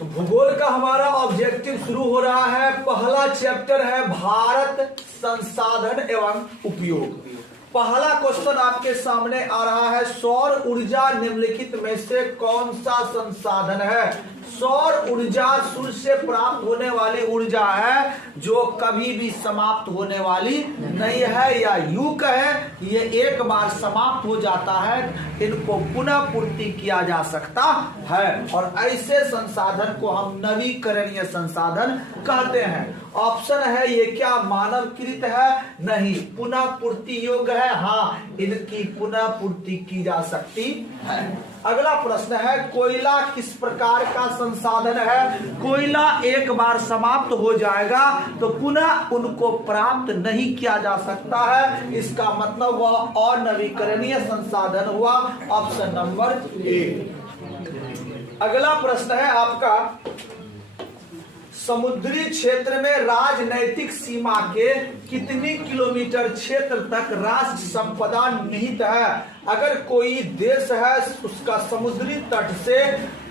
तो भूगोल का हमारा ऑब्जेक्टिव शुरू हो रहा है। पहला चैप्टर है भारत संसाधन एवं उपयोग। पहला क्वेश्चन आपके सामने आ रहा है, सौर ऊर्जा निम्नलिखित में से कौन सा संसाधन है? सौर ऊर्जा सूर्य से प्राप्त होने वाली ऊर्जा है जो कभी भी समाप्त होने वाली नहीं है, या यूं कहें ये एक बार समाप्त हो जाता है, इनको पुनः पूर्ति किया जा सकता है और ऐसे संसाधन को हम नवीकरणीय संसाधन कहते हैं। ऑप्शन है ये क्या मानवकृत है? नहीं। पुनः पूर्ति योग्य है? हाँ, इनकी पुनः पूर्ति की जा सकती है। अगला प्रश्न है, कोयला किस प्रकार का संसाधन है? कोयला एक बार समाप्त हो जाएगा तो पुनः उनको प्राप्त नहीं किया जा सकता है, इसका मतलब वह अनवीकरणीय संसाधन हुआ। Option number A. अगला प्रश्न है आपका, समुद्री क्षेत्र में राजनैतिक सीमा के कितनी किलोमीटर क्षेत्र तक राष्ट्र संपदा निहित है? अगर कोई देश है उसका समुद्री तट से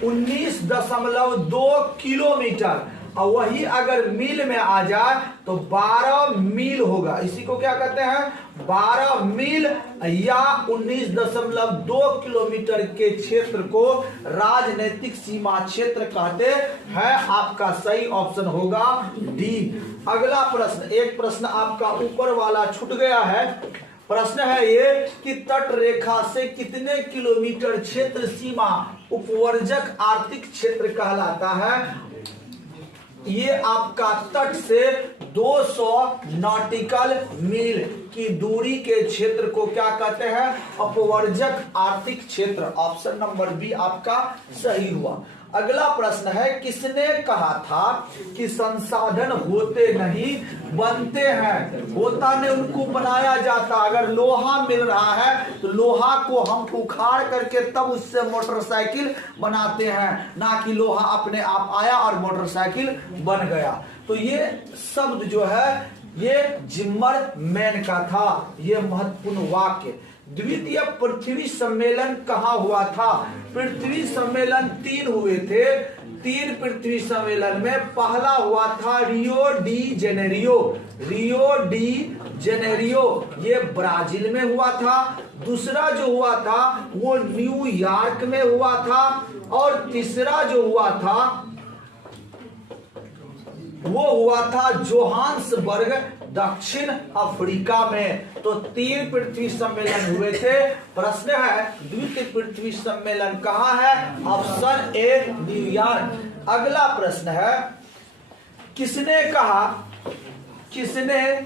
19.2 किलोमीटर और वही अगर मील में आ जाए तो 12 मील होगा। इसी को क्या कहते हैं? 12 मील या 19.2 किलोमीटर के क्षेत्र को राजनीतिक सीमा क्षेत्र कहते हैं। आपका सही ऑप्शन होगा डी। अगला प्रश्न, एक प्रश्न आपका ऊपर वाला छूट गया है। प्रश्न है ये कि तट रेखा से कितने किलोमीटर क्षेत्र सीमा उपवर्जक आर्थिक क्षेत्र कहलाता है? ये आपका तट से 200 नॉटिकल मील की दूरी के क्षेत्र को क्या कहते हैं? अपवर्जक आर्थिक क्षेत्र। ऑप्शन नंबर बी आपका सही हुआ। अगला प्रश्न है, किसने कहा था कि संसाधन होते नहीं बनते हैं? होता नहीं, उनको बनाया जाता। अगर लोहा मिल रहा है तो लोहा को हम उखाड़ करके तब उससे मोटरसाइकिल बनाते हैं, ना कि लोहा अपने आप आया और मोटरसाइकिल बन गया। तो ये शब्द जो है ये जिम्मरमैन का था। ये महत्वपूर्ण वाक्य। द्वितीय पृथ्वी सम्मेलन कहाँ हुआ था? पृथ्वी सम्मेलन 3 हुए थे। 3 पृथ्वी सम्मेलन में पहला हुआ था Rio de Janeiro. Rio de Janeiro ये ब्राजील में हुआ था। दूसरा जो हुआ था वो न्यूयॉर्क में हुआ था और तीसरा जो हुआ था वो हुआ था जोहान्सबर्ग दक्षिण अफ्रीका में। तो 3 पृथ्वी सम्मेलन हुए थे। प्रश्न है द्वितीय पृथ्वी सम्मेलन कहाँ है? Option A New York. अगला प्रश्न है, किसने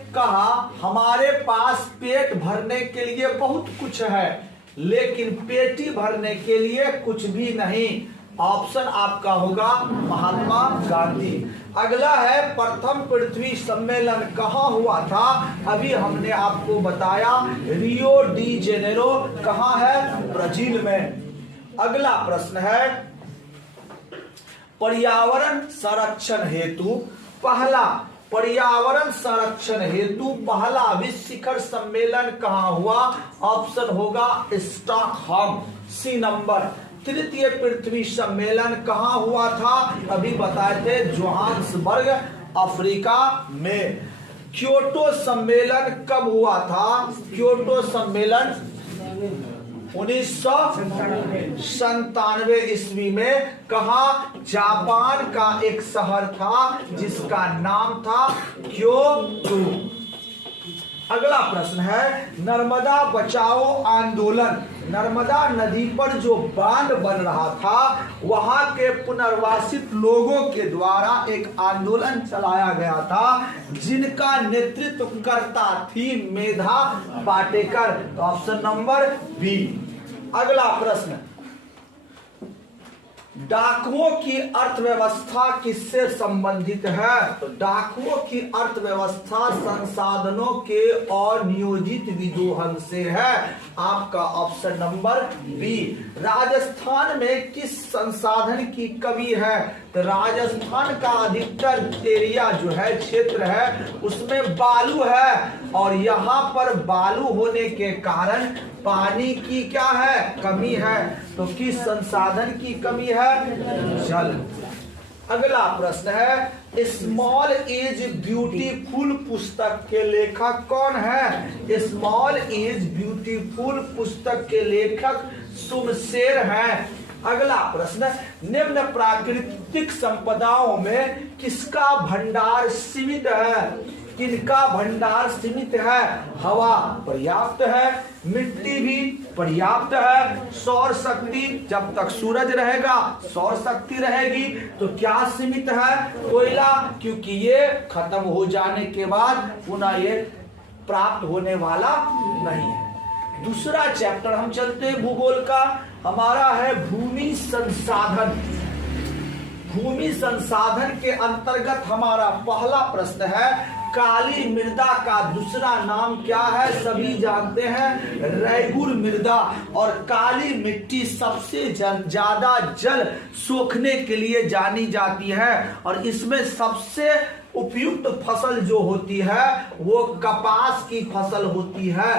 कहा हमारे पास पेट भरने के लिए बहुत कुछ है लेकिन पेटी भरने के लिए कुछ भी नहीं? ऑप्शन आपका होगा महात्मा गांधी। अगला है, प्रथम पृथ्वी सम्मेलन कहाँ हुआ था? अभी हमने आपको बताया रियो डी जेनेरो कहाँ है? ब्राजील में। अगला प्रश्न है, पर्यावरण संरक्षण हेतु पहला विश्व शिखर सम्मेलन कहाँ हुआ? ऑप्शन होगा स्टॉकहोम, सी नंबर। तृतीय पृथ्वी सम्मेलन कहाँ हुआ था? अभी बताए थे जोहान्सबर्ग अफ्रीका में। क्योटो सम्मेलन कब हुआ था? क्योटो सम्मेलन 1997 ईस्वी में। कहा? जापान का एक शहर था जिसका नाम था क्योटो। अगला प्रश्न है, नर्मदा बचाओ आंदोलन। नर्मदा नदी पर जो बांध बन रहा था वहां के पुनर्वासित लोगों के द्वारा एक आंदोलन चलाया गया था जिनका नेतृत्व करता थी Medha Patkar. Option number B. अगला प्रश्न, डाकुओं की अर्थव्यवस्था किससे संबंधित है? तो डाकुओं की अर्थव्यवस्था संसाधनों के अनियोजित विदोहन से है। आपका ऑप्शन नंबर बी। राजस्थान में किस संसाधन की कमी है? तो राजस्थान का अधिकतर एरिया जो है क्षेत्र है उसमें बालू है और यहाँ पर बालू होने के कारण पानी की क्या है? कमी है। तो किस संसाधन की कमी है? जल। अगला प्रश्न है स्मॉल इज ब्यूटीफुल पुस्तक के लेखक कौन है? स्मॉल इज ब्यूटीफुल पुस्तक के लेखक सुमशेर हैं। अगला प्रश्न, निम्न प्राकृतिक संपदाओं में किसका भंडार सीमित है? किनका भंडार सीमित है? हवा पर्याप्त है, मिट्टी भी पर्याप्त है, सौर शक्ति जब तक सूरज रहेगा सौर शक्ति रहेगी, तो क्या सीमित है? कोयला, क्योंकि ये खत्म हो जाने के बाद पुनः ये प्राप्त होने वाला नहीं है। दूसरा चैप्टर हम चलते हैं भूगोल का, हमारा है भूमि संसाधन। भूमि संसाधन के अंतर्गत हमारा पहला प्रश्न है काली मृदा का दूसरा नाम क्या है? सभी जानते हैं रैगुर मृदा। और काली मिट्टी सबसे ज्यादा जल सोखने के लिए जानी जाती है और इसमें सबसे उपयुक्त फसल जो होती है वो कपास की फसल होती है।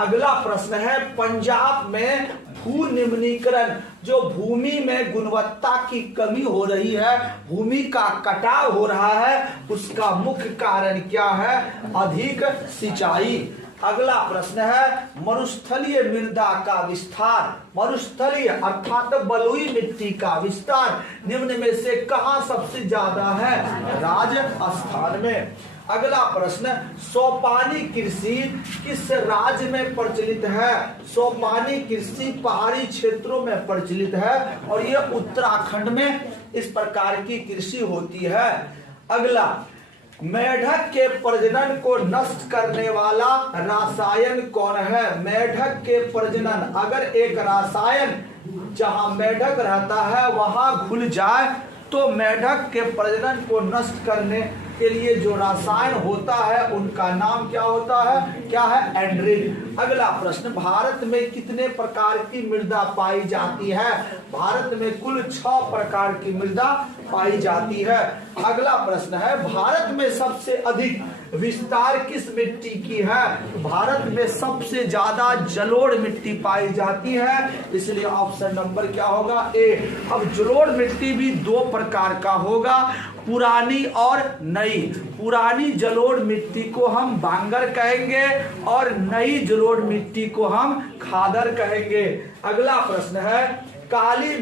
अगला प्रश्न है पंजाब में भू निम्नीकरण, जो भूमि में गुणवत्ता की कमी हो रही है, भूमि का कटाव हो रहा है, उसका मुख्य कारण क्या है? अधिक सिंचाई। अगला प्रश्न है मरुस्थलीय मृदा का विस्तार। मरुस्थलीय अर्थात बलुई मिट्टी का विस्तार निम्न में से कहां सबसे ज्यादा है? राजस्थान में। अगला प्रश्न सोपानी कृषि किस राज्य में प्रचलित है? सोपानी कृषि पहाड़ी क्षेत्रों में प्रचलित है और यह उत्तराखंड में इस प्रकार की कृषि होती है। अगला मेढक के प्रजनन को नष्ट करने वाला रसायन कौन है? मेढक के प्रजनन, अगर एक रसायन जहां मेढक रहता है वहां घुल जाए तो मेढक के प्रजनन को नष्ट करने के लिए जो रसायन होता है उनका नाम क्या होता है? क्या है? एंड्रिन। अगला प्रश्न भारत में कितने प्रकार की मृदा पाई जाती है? भारत में कुल 6 प्रकार की मृदा पाई जाती है। अगला प्रश्न है भारत में सबसे अधिक विस्तार किस मिट्टी की है? भारत में सबसे ज्यादा जलोढ़ मिट्टी पाई जाती है, इसलिए ऑप्शन नंबर क्या होगा? ए। अब जलोढ़ मिट्टी भी 2 प्रकार का होगा, पुरानी और नई। पुरानी जलोढ़ मिट्टी को हम बांगर कहेंगे और नई जलोढ़ मिट्टी को हम खादर कहेंगे। अगला प्रश्न है काली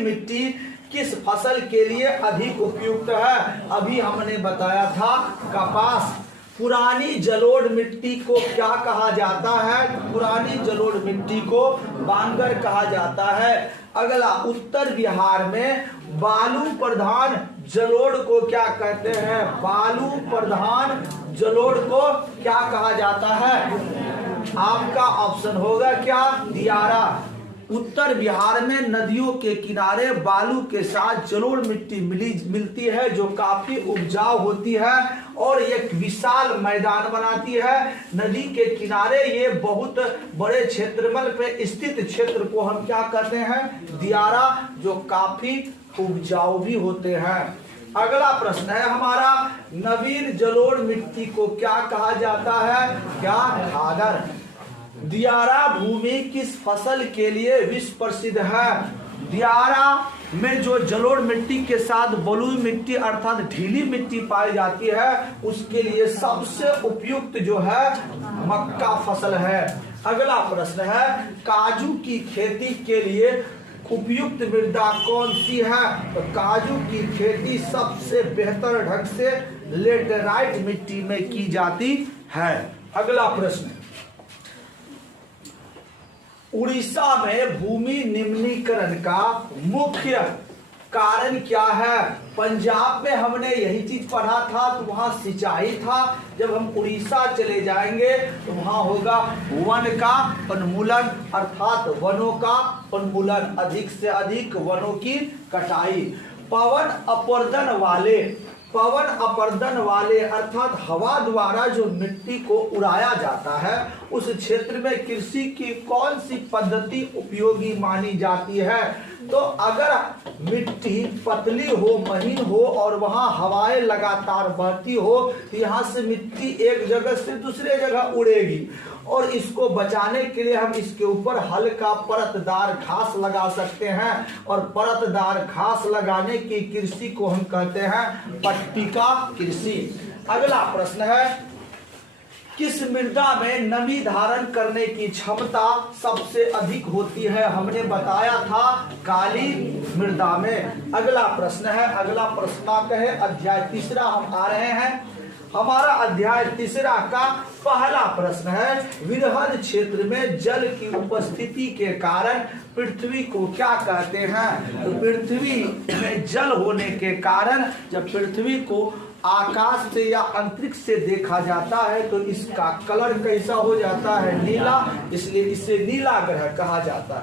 मिट्टी किस फसल के लिए अधिक उपयुक्त है? अभी हमने बताया था कपास। पुरानी जलोढ़ मिट्टी को क्या कहा जाता है? पुरानी जलोढ़ मिट्टी को बांगर कहा जाता है। अगला उत्तर बिहार में बालू प्रधान जलोढ़ को क्या कहते हैं? बालू प्रधान जलोढ़ को क्या कहा जाता है? आपका ऑप्शन होगा क्या? दियारा। उत्तर बिहार में नदियों के किनारे बालू के साथ जलोढ़ मिट्टी मिलती है जो काफी उपजाऊ होती है और एक विशाल मैदान बनाती है। नदी के किनारे ये बहुत बड़े क्षेत्रफल पे स्थित क्षेत्र को हम क्या कहते हैं? दियारा, जो काफी उपजाऊ भी होते हैं। अगला प्रश्न है हमारा नवीन जलोढ़ मिट्टी को क्या कहा जाता है? क्या? खादर। दियारा भूमि किस फसल के लिए विश्व प्रसिद्ध है? दियारा में जो जलोढ़ मिट्टी के साथ बलुई मिट्टी अर्थात ढीली मिट्टी पाई जाती है उसके लिए सबसे उपयुक्त जो है मक्का फसल है। अगला प्रश्न है काजू की खेती के लिए उपयुक्त मृदा कौन सी है? तो काजू की खेती सबसे बेहतर ढंग से लेटेराइट मिट्टी में की जाती है। अगला प्रश्न उड़ीसा में भूमि निम्नीकरण का मुख्य कारण क्या है? पंजाब में हमने यही चीज पढ़ा था तो वहां सिंचाई था। जब हम उड़ीसा चले जाएंगे तो वहां होगा वन का उन्मूलन अर्थात वनों का उन्मूलन, अधिक से अधिक वनों की कटाई। पवन अपर्दन वाले अर्थात हवा द्वारा जो मिट्टी को उड़ाया जाता है उस क्षेत्र में कृषि की कौन सी पद्धति उपयोगी मानी जाती है? तो अगर मिट्टी पतली हो, महीन हो और वहां हवाएं लगातार बहती हो तो यहाँ से मिट्टी एक जगह से दूसरे जगह उड़ेगी, और इसको बचाने के लिए हम इसके ऊपर हल्का परतदार घास लगा सकते हैं, और परतदार घास लगाने की कृषि को हम कहते हैं पट्टिका कृषि। अगला प्रश्न है, किस मृदा में नमी धारण करने की क्षमता सबसे अधिक होती है? हमने बताया था काली मृदा में। अगला प्रश्न है, अगला प्रश्नांक है अध्याय तीसरा, हम आ रहे हैं। हमारा अध्याय तीसरा का पहला प्रश्न है, विरहद क्षेत्र में जल की उपस्थिति के कारण पृथ्वी को क्या कहते हैं? तो पृथ्वी में जल होने के कारण जब पृथ्वी को आकाश से या अंतरिक्ष से देखा जाता है तो इसका कलर कैसा हो जाता है? नीला, इसलिए इसे नीला ग्रह कहा जाता है।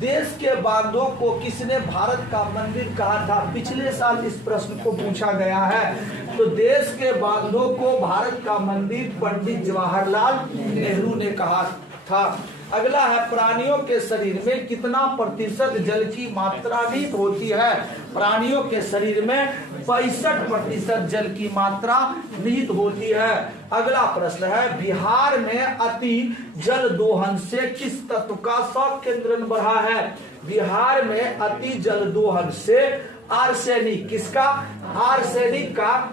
देश के बांधों को किसने भारत का मंदिर कहा था? पिछले साल इस प्रश्न को पूछा गया है। तो देश के बांधों को भारत का मंदिर पंडित जवाहरलाल नेहरू ने कहा था। अगला है, प्राणियों के शरीर में कितना प्रतिशत जल की मात्रा निहित होती है? प्राणियों के शरीर में 65% जल की मात्रा निहित होती है। अगला प्रश्न है, बिहार में अति जल दोहन से किस तत्व का संकेंद्रण बढ़ा है? बिहार में अति जल दोहन से आर्सेनिक, किसका? आर्सेनिक का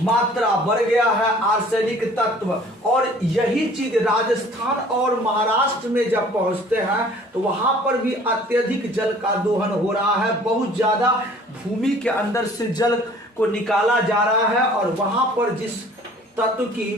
मात्रा बढ़ गया है, आर्सेनिक तत्व। और यही चीज राजस्थान और महाराष्ट्र में जब पहुंचते हैं तो वहां पर भी अत्यधिक जल का दोहन हो रहा है, बहुत ज्यादा भूमि के अंदर से जल को निकाला जा रहा है, और वहां पर जिस तत्व की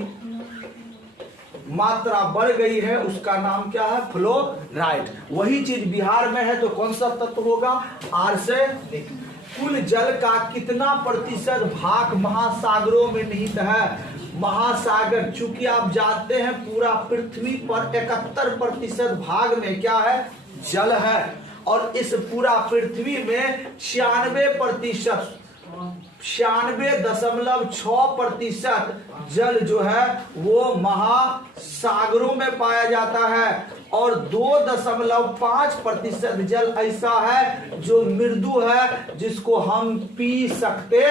मात्रा बढ़ गई है उसका नाम क्या है? फ्लोराइड। वही चीज बिहार में है तो कौन सा तत्व होगा? आर्सेनिक। कुल जल का कितना प्रतिशत भाग महासागरों में निहित है? महासागर, चूंकि आप जानते हैं पूरा पृथ्वी पर 71% भाग में क्या है? जल है, और इस पूरा पृथ्वी में 96.6% जल जो है वो महासागरों में पाया जाता है, और 2.5% जल ऐसा है जो मृदु है जिसको हम पी सकते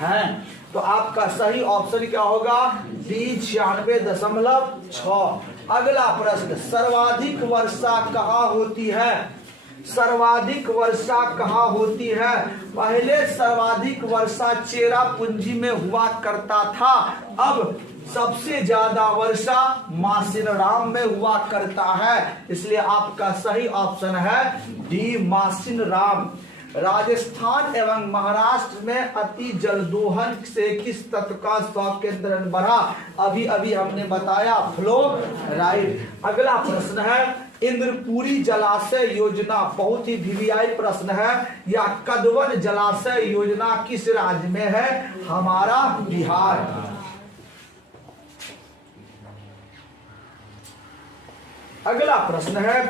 हैं। तो आपका सही ऑप्शन क्या होगा? डी 96.6। अगला प्रश्न, सर्वाधिक वर्षा कहाँ होती है? सर्वाधिक वर्षा कहाँ होती है? पहले सर्वाधिक वर्षा चेरापूंजी में हुआ करता था, अब सबसे ज्यादा वर्षा मासिनराम में हुआ करता है, इसलिए आपका सही ऑप्शन है डी मासिनराम। राजस्थान एवं महाराष्ट्र में अति जल दोहन से किस तत्व का संकेंद्रण बढ़ा? अभी अभी हमने बताया फ्लोराइड। अगला प्रश्न है, इंद्रपुरी जलाशय योजना बहुत ही वीवीआई प्रश्न है, या कदवन जलाशय योजना किस राज्य में है? हमारा बिहार। अगला प्रश्न है,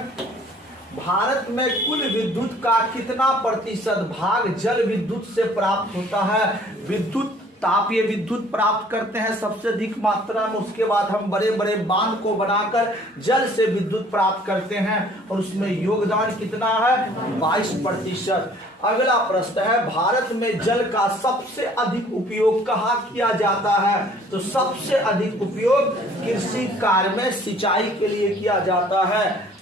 भारत में कुल विद्युत का कितना प्रतिशत भाग जल विद्युत से प्राप्त होता है? विद्युत तापीय विद्युत प्राप्त करते हैं सबसे अधिक मात्रा में, उसके बाद हम बड़े बड़े बांध को बनाकर जल से विद्युत प्राप्त करते हैं, और उसमें योगदान कितना है? 22%। अगला प्रश्न है, भारत में जल का सबसे अधिक उपयोग कहाँ किया जाता है? तो सबसे अधिक उपयोग कृषि कार्य में सिंचाई के लिए किया जाता है।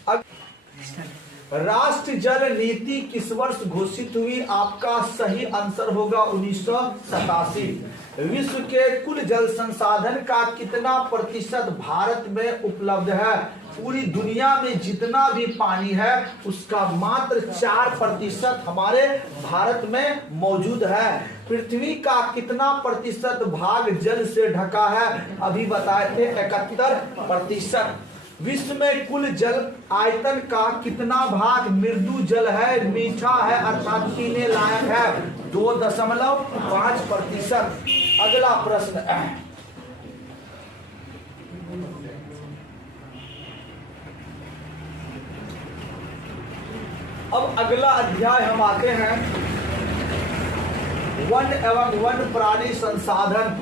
राष्ट्रीय जल नीति किस वर्ष घोषित हुई? आपका सही आंसर होगा 1987। विश्व के कुल जल संसाधन का कितना प्रतिशत भारत में उपलब्ध है? पूरी दुनिया में जितना भी पानी है उसका मात्र 4% हमारे भारत में मौजूद है। पृथ्वी का कितना प्रतिशत भाग जल से ढका है? अभी बताए थे 71%। विश्व में कुल जल आयतन का कितना भाग मृदु जल है, मीठा है अर्थात पीने लायक है? 2.5%। अगला प्रश्न, अब अगला अध्याय हम आते हैं वन एवं वन प्राणी संसाधन।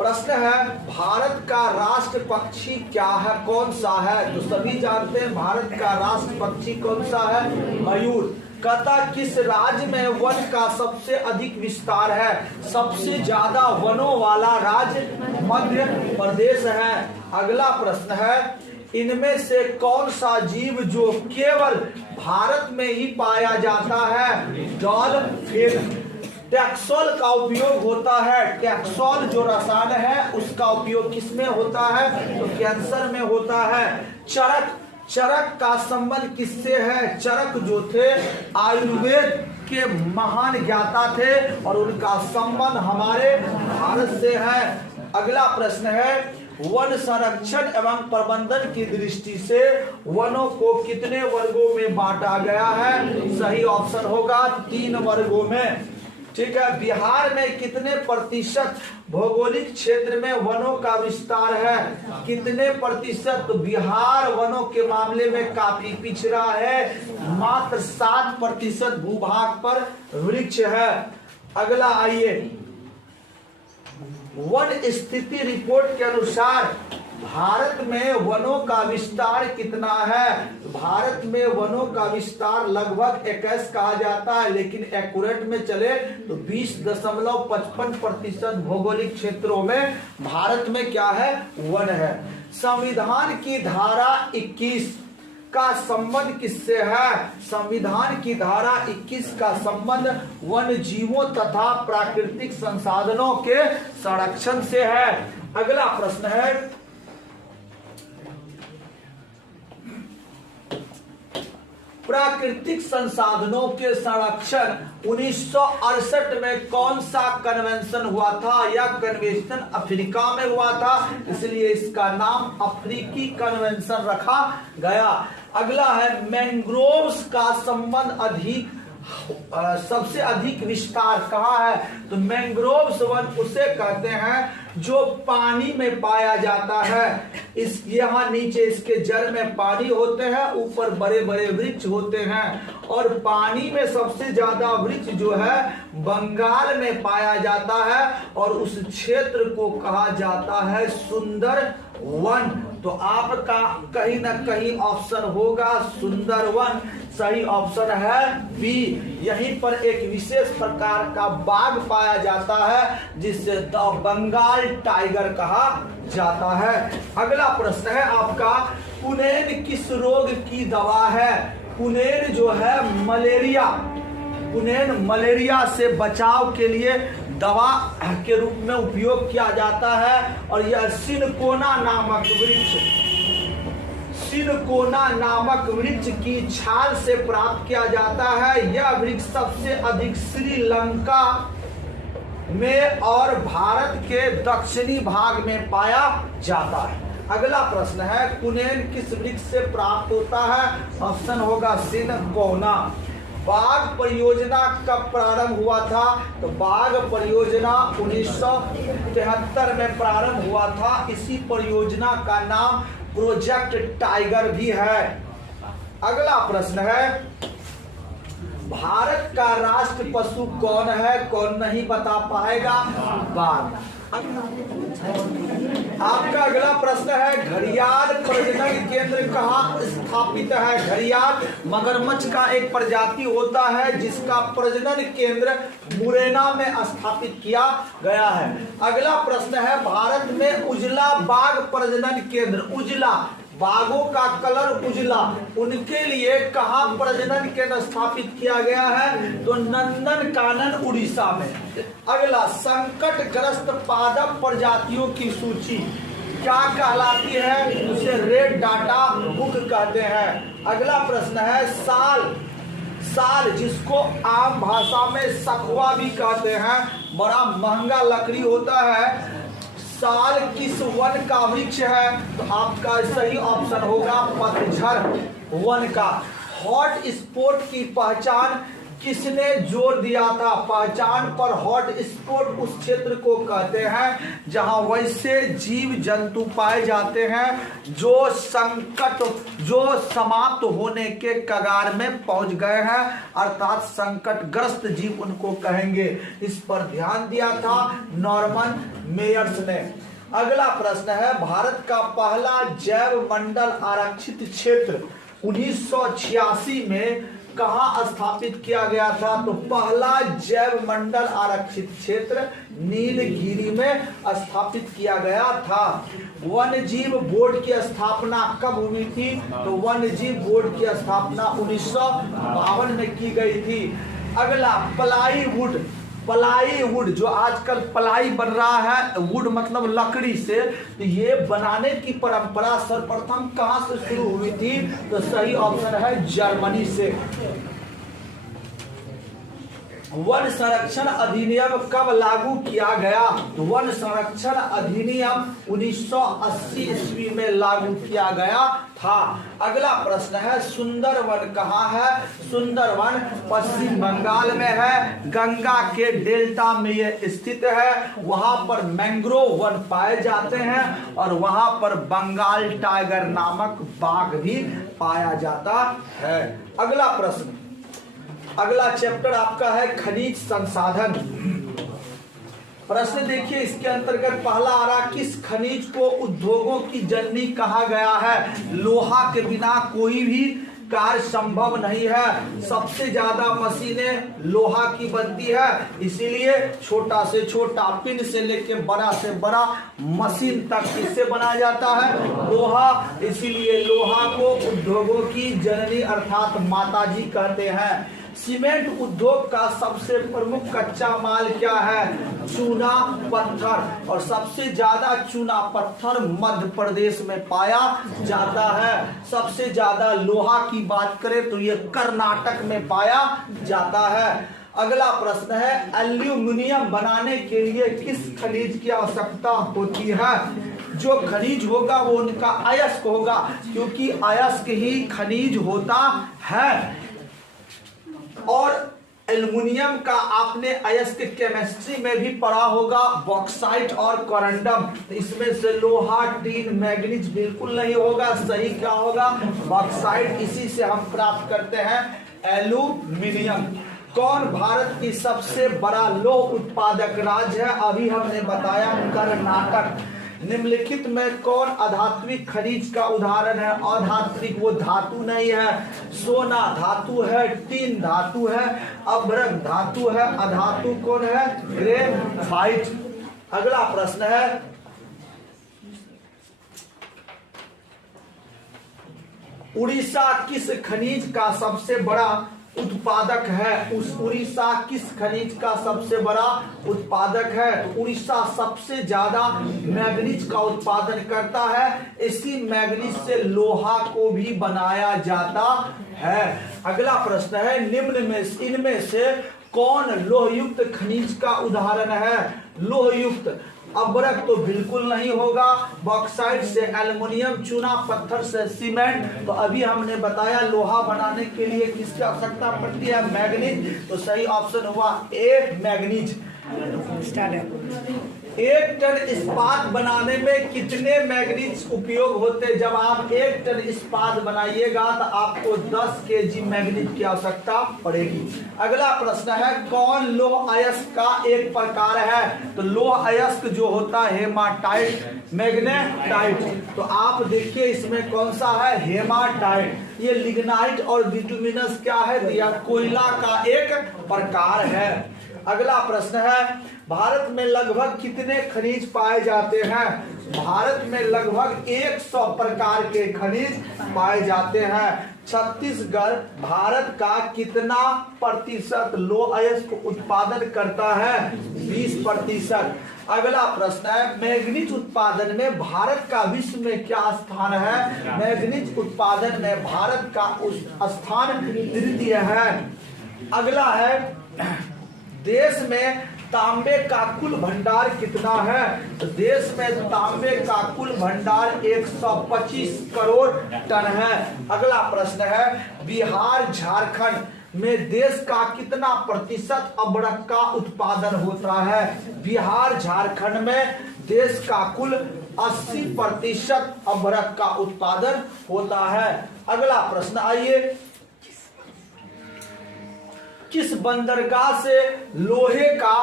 प्रश्न है भारत का राष्ट्र पक्षी क्या है, कौन सा है? तो सभी जानते हैं भारत का राष्ट्र पक्षी कौन सा है? मयूर। कहता किस राज्य में वन का सबसे अधिक विस्तार है? सबसे ज्यादा वनों वाला राज्य मध्य प्रदेश है। अगला प्रश्न है इनमें से कौन सा जीव जो केवल भारत में ही पाया जाता है? डॉल्फिन। टैक्सोल का उपयोग होता है, टैक्सोल जो रसायन है उसका उपयोग किसमें होता है? तो कैंसर में होता है। चरक, चरक का संबंध किससे है? चरक जो थे आयुर्वेद के महान ज्ञाता थे और उनका संबंध हमारे भारत से है। अगला प्रश्न है वन संरक्षण एवं प्रबंधन की दृष्टि से वनों को कितने वर्गों में बांटा गया है? सही ऑप्शन होगा 3 वर्गों में। ठीक है। बिहार में कितने प्रतिशत भौगोलिक क्षेत्र में वनों का विस्तार है? कितने प्रतिशत? तो बिहार वनों के मामले में काफी पिछड़ा है, मात्र 7% भूभाग पर वृक्ष है। अगला आइए, वन स्थिति रिपोर्ट के अनुसार भारत में वनों का विस्तार कितना है? भारत में वनों का विस्तार लगभग 21 कहा जाता है, लेकिन एक्यूरेट में चले तो 20.55% भौगोलिक क्षेत्रों में भारत में क्या है? वन है। संविधान की धारा 21 का संबंध किससे है? संविधान की धारा 21 का संबंध वन जीवों तथा प्राकृतिक संसाधनों के संरक्षण से है। अगला प्रश्न है प्राकृतिक संसाधनों के संरक्षण 1968 में कौन सा कन्वेंशन हुआ था? या कन्वेंशन अफ्रीका में हुआ था, इसलिए इसका नाम अफ्रीकी कन्वेंशन रखा गया। अगला है मैंग्रोव्स का संबंध अधिक सबसे अधिक विस्तार कहाँ है? तो मैंग्रोव्स वन उसे कहते हैं जो पानी में पाया जाता है। इस यहाँ नीचे इसके जड़ में पानी होते हैं, ऊपर बड़े बड़े वृक्ष होते हैं, और पानी में सबसे ज्यादा वृक्ष जो है बंगाल में पाया जाता है और उस क्षेत्र को कहा जाता है सुंदर वन। तो आपका कहीं ना कहीं ऑप्शन होगा सुंदर वन। सही ऑप्शन है बी। यहीं पर एक विशेष प्रकार का बाघ पाया जाता है जिसे द बंगाल टाइगर कहा जाता है। अगला प्रश्न है आपका पुनेन किस रोग की दवा है? पुनेन जो है मलेरिया, पुनेन मलेरिया से बचाव के लिए दवा के रूप में उपयोग किया जाता है और यह सिनकोना नामक वृक्ष, सिनकोना नामक वृक्ष की छाल से प्राप्त किया जाता है। यह वृक्ष सबसे अधिक श्रीलंका में और भारत के दक्षिणी भाग में पाया जाता है। अगला प्रश्न है पुनेन किस वृक्ष से प्राप्त होता है? ऑप्शन होगा सिनकोना। बाघ परियोजना कब प्रारंभ हुआ था? तो बाघ परियोजना 1973 में प्रारंभ हुआ था। इसी परियोजना का नाम प्रोजेक्ट टाइगर भी है। अगला प्रश्न है भारत का राष्ट्र पशु कौन है? कौन नहीं बता पाएगा? बाघ। आपका अगला प्रश्न है घड़ियाल प्रजनन केंद्र कहाँ स्थापित है? घड़ियाल मगरमच्छ का एक प्रजाति होता है जिसका प्रजनन केंद्र मुरैना में स्थापित किया गया है। अगला प्रश्न है भारत में उजला बाघ प्रजनन केंद्र, उजला बाघों का कलर उजला, उनके लिए कहाँ प्रजनन केंद्र स्थापित किया गया है? तो नंदनकानन उड़ीसा में। अगला संकटग्रस्त पादप प्रजातियों की सूची क्या कहलाती है? उसे रेड डाटा बुक कहते हैं। अगला प्रश्न है साल, साल जिसको आम भाषा में सखुआ भी कहते हैं, बड़ा महंगा लकड़ी होता है। साल किस वन का वृक्ष है? तो आपका सही ऑप्शन होगा पतझड़ वन का। हॉट स्पॉट की पहचान किसने जोर दिया था? पहचान पर हॉट स्पॉट उस क्षेत्र को कहते हैं जहां वैसे जीव जंतु पाए जाते हैं जो समाप्त होने के कगार में पहुंच गए हैं, अर्थात संकटग्रस्त जीव उनको कहेंगे। इस पर ध्यान दिया था नॉर्मन मेयर्स ने। अगला प्रश्न है, भारत का पहला जैव मंडल आरक्षित क्षेत्र 1986 में कहां स्थापित किया गया था? तो पहला जैव मंडल आरक्षित क्षेत्र नीलगिरी में स्थापित किया गया था। वन्य जीव बोर्ड की स्थापना कब हुई थी? तो वन्य जीव बोर्ड की स्थापना 1952 में की गई थी। अगला प्लाईवुड जो आजकल प्लाई बन रहा है, वुड मतलब लकड़ी से, तो ये बनाने की परंपरा सर्वप्रथम कहां से शुरू हुई थी? तो सही ऑप्शन है जर्मनी से। वन संरक्षण अधिनियम कब लागू किया गया? तो वन संरक्षण अधिनियम 1980 ईस्वी में लागू किया गया था। अगला प्रश्न है, सुंदरवन कहाँ है? सुंदरवन पश्चिम बंगाल में है, गंगा के डेल्टा में यह स्थित है। वहां पर मैंग्रोव वन पाए जाते हैं और वहां पर बंगाल टाइगर नामक बाघ भी पाया जाता है। अगला प्रश्न, अगला चैप्टर आपका है खनिज संसाधन। प्रश्न देखिए, इसके अंतर्गत पहला आ रहा, किस खनिज को उद्योगों की जननी कहा गया है? लोहा के बिना कोई भी कार्य संभव नहीं है। सबसे ज्यादा मशीनें लोहा की बनती है, इसीलिए छोटा से छोटा पिन से लेकर बड़ा से बड़ा मशीन तक किससे बनाया जाता है? लोहा। इसीलिए लोहा को उद्योगों की जननी अर्थात माताजी कहते हैं। सीमेंट उद्योग का सबसे प्रमुख कच्चा माल क्या है? चूना पत्थर, और सबसे ज्यादा चूना पत्थर मध्य प्रदेश में पाया जाता है। सबसे ज्यादा लोहा की बात करें तो ये कर्नाटक में पाया जाता है। अगला प्रश्न है, एल्यूमिनियम बनाने के लिए किस खनिज की आवश्यकता होती है? जो खनिज होगा वो उनका अयस्क होगा, क्योंकि अयस्क ही खनिज होता है। और एल्युमिनियम का आपने अयस्क केमिस्ट्री में भी पढ़ा होगा, बॉक्साइट और कोरंडम। तो इसमें से लोहा, टीन, मैग्नीज बिल्कुल नहीं होगा। सही क्या होगा? बॉक्साइट। इसी से हम प्राप्त करते हैं एल्युमिनियम। कौन भारत की सबसे बड़ा लौह उत्पादक राज्य है? अभी हमने बताया कर्नाटक। निम्नलिखित में कौन अधात्विक खनिज का उदाहरण है? अधात्विक वो धातु नहीं है। सोना धातु है, टीन धातु है, अभ्रक धातु है, अधातु कौन है? ग्रेफाइट। अगला प्रश्न है, उड़ीसा किस खनिज का सबसे बड़ा उत्पादक है? उस उड़ीसा किस खनिज का सबसे बड़ा उत्पादक है? तो उड़ीसा सबसे ज्यादा मैग्नीज का उत्पादन करता है। इसी मैग्नीज से लोहा को भी बनाया जाता है। अगला प्रश्न है, निम्न में इनमें से कौन लोहयुक्त खनिज का उदाहरण है? लोहयुक्त अभ्रक तो बिल्कुल नहीं होगा। बॉक्साइट से एल्युमिनियम, चूना पत्थर से सीमेंट। तो अभी हमने बताया लोहा बनाने के लिए किसकी आवश्यकता पड़ती है? मैग्नीज। तो सही ऑप्शन हुआ ए, मैग्नीज। 1 टन इस्पात बनाने में कितने मैग्नीज उपयोग होते हैं? जब आप 1 टन इस्पात बनाइएगा तो आपको 10 केजी मैग्नीज की आवश्यकता पड़ेगी। अगला प्रश्न है, कौन लौह अयस्क का एक प्रकार है? तो लौह अयस्क जो होता है हेमाटाइट, मैग्नेटाइट। तो आप देखिए इसमें कौन सा है? हेमाटाइट। ये लिग्नाइट और बिटुमिनस क्या है? तो यह कोयला का एक प्रकार है। अगला प्रश्न है, भारत में लगभग कितने खनिज पाए जाते हैं? भारत में लगभग 100 प्रकार के खनिज पाए जाते हैं। छत्तीसगढ़ भारत का कितना प्रतिशत लौह अयस्क उत्पादन करता है? 20%। अगला प्रश्न है, मैग्नीज उत्पादन में भारत का विश्व में क्या स्थान है? मैग्नीज उत्पादन में भारत का स्थान तृतीय है। अगला है, देश में तांबे का कुल भंडार कितना है? तो देश में तांबे का कुल भंडार 125 करोड़ टन है। अगला प्रश्न है, बिहार झारखंड में देश का कितना प्रतिशत अबरक का उत्पादन होता है? बिहार झारखंड में देश का कुल 80% अबरक का उत्पादन होता है। अगला प्रश्न आइए, किस बंदरगाह से लोहे का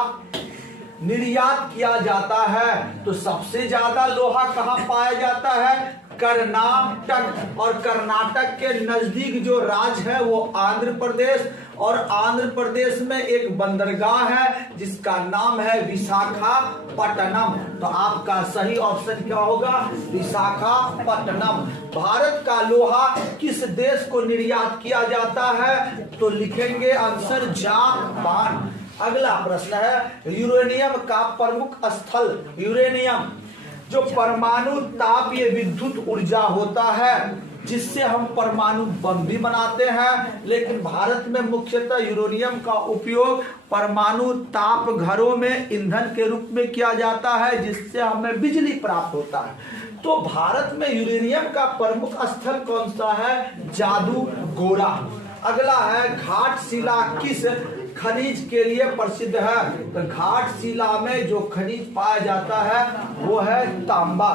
निर्यात किया जाता है? तो सबसे ज्यादा लोहा कहाँ पाया जाता है? कर्नाटक। और कर्नाटक के नजदीक जो राज्य है वो आंध्र प्रदेश, और आंध्र प्रदेश में एक बंदरगाह है जिसका नाम है विशाखापट्टनम। तो आपका सही ऑप्शन क्या होगा? विशाखापट्टनम। भारत का लोहा किस देश को निर्यात किया जाता है? तो लिखेंगे आंसर जापान। अगला प्रश्न है, यूरेनियम का प्रमुख स्थल। यूरेनियम जो परमाणु तापीय विद्युत ऊर्जा होता है जिससे हम परमाणु बम भी बनाते हैं, लेकिन भारत में मुख्यतः यूरेनियम का उपयोग परमाणु ताप घरों में ईंधन के रूप में किया जाता है जिससे हमें बिजली प्राप्त होता है। तो भारत में यूरेनियम का प्रमुख स्थल कौन सा है? जादूगोड़ा। अगला है, घाटशिला किस खनिज के लिए प्रसिद्ध है? तो घाटशिला में जो खनिज पाया जाता है वो है तांबा।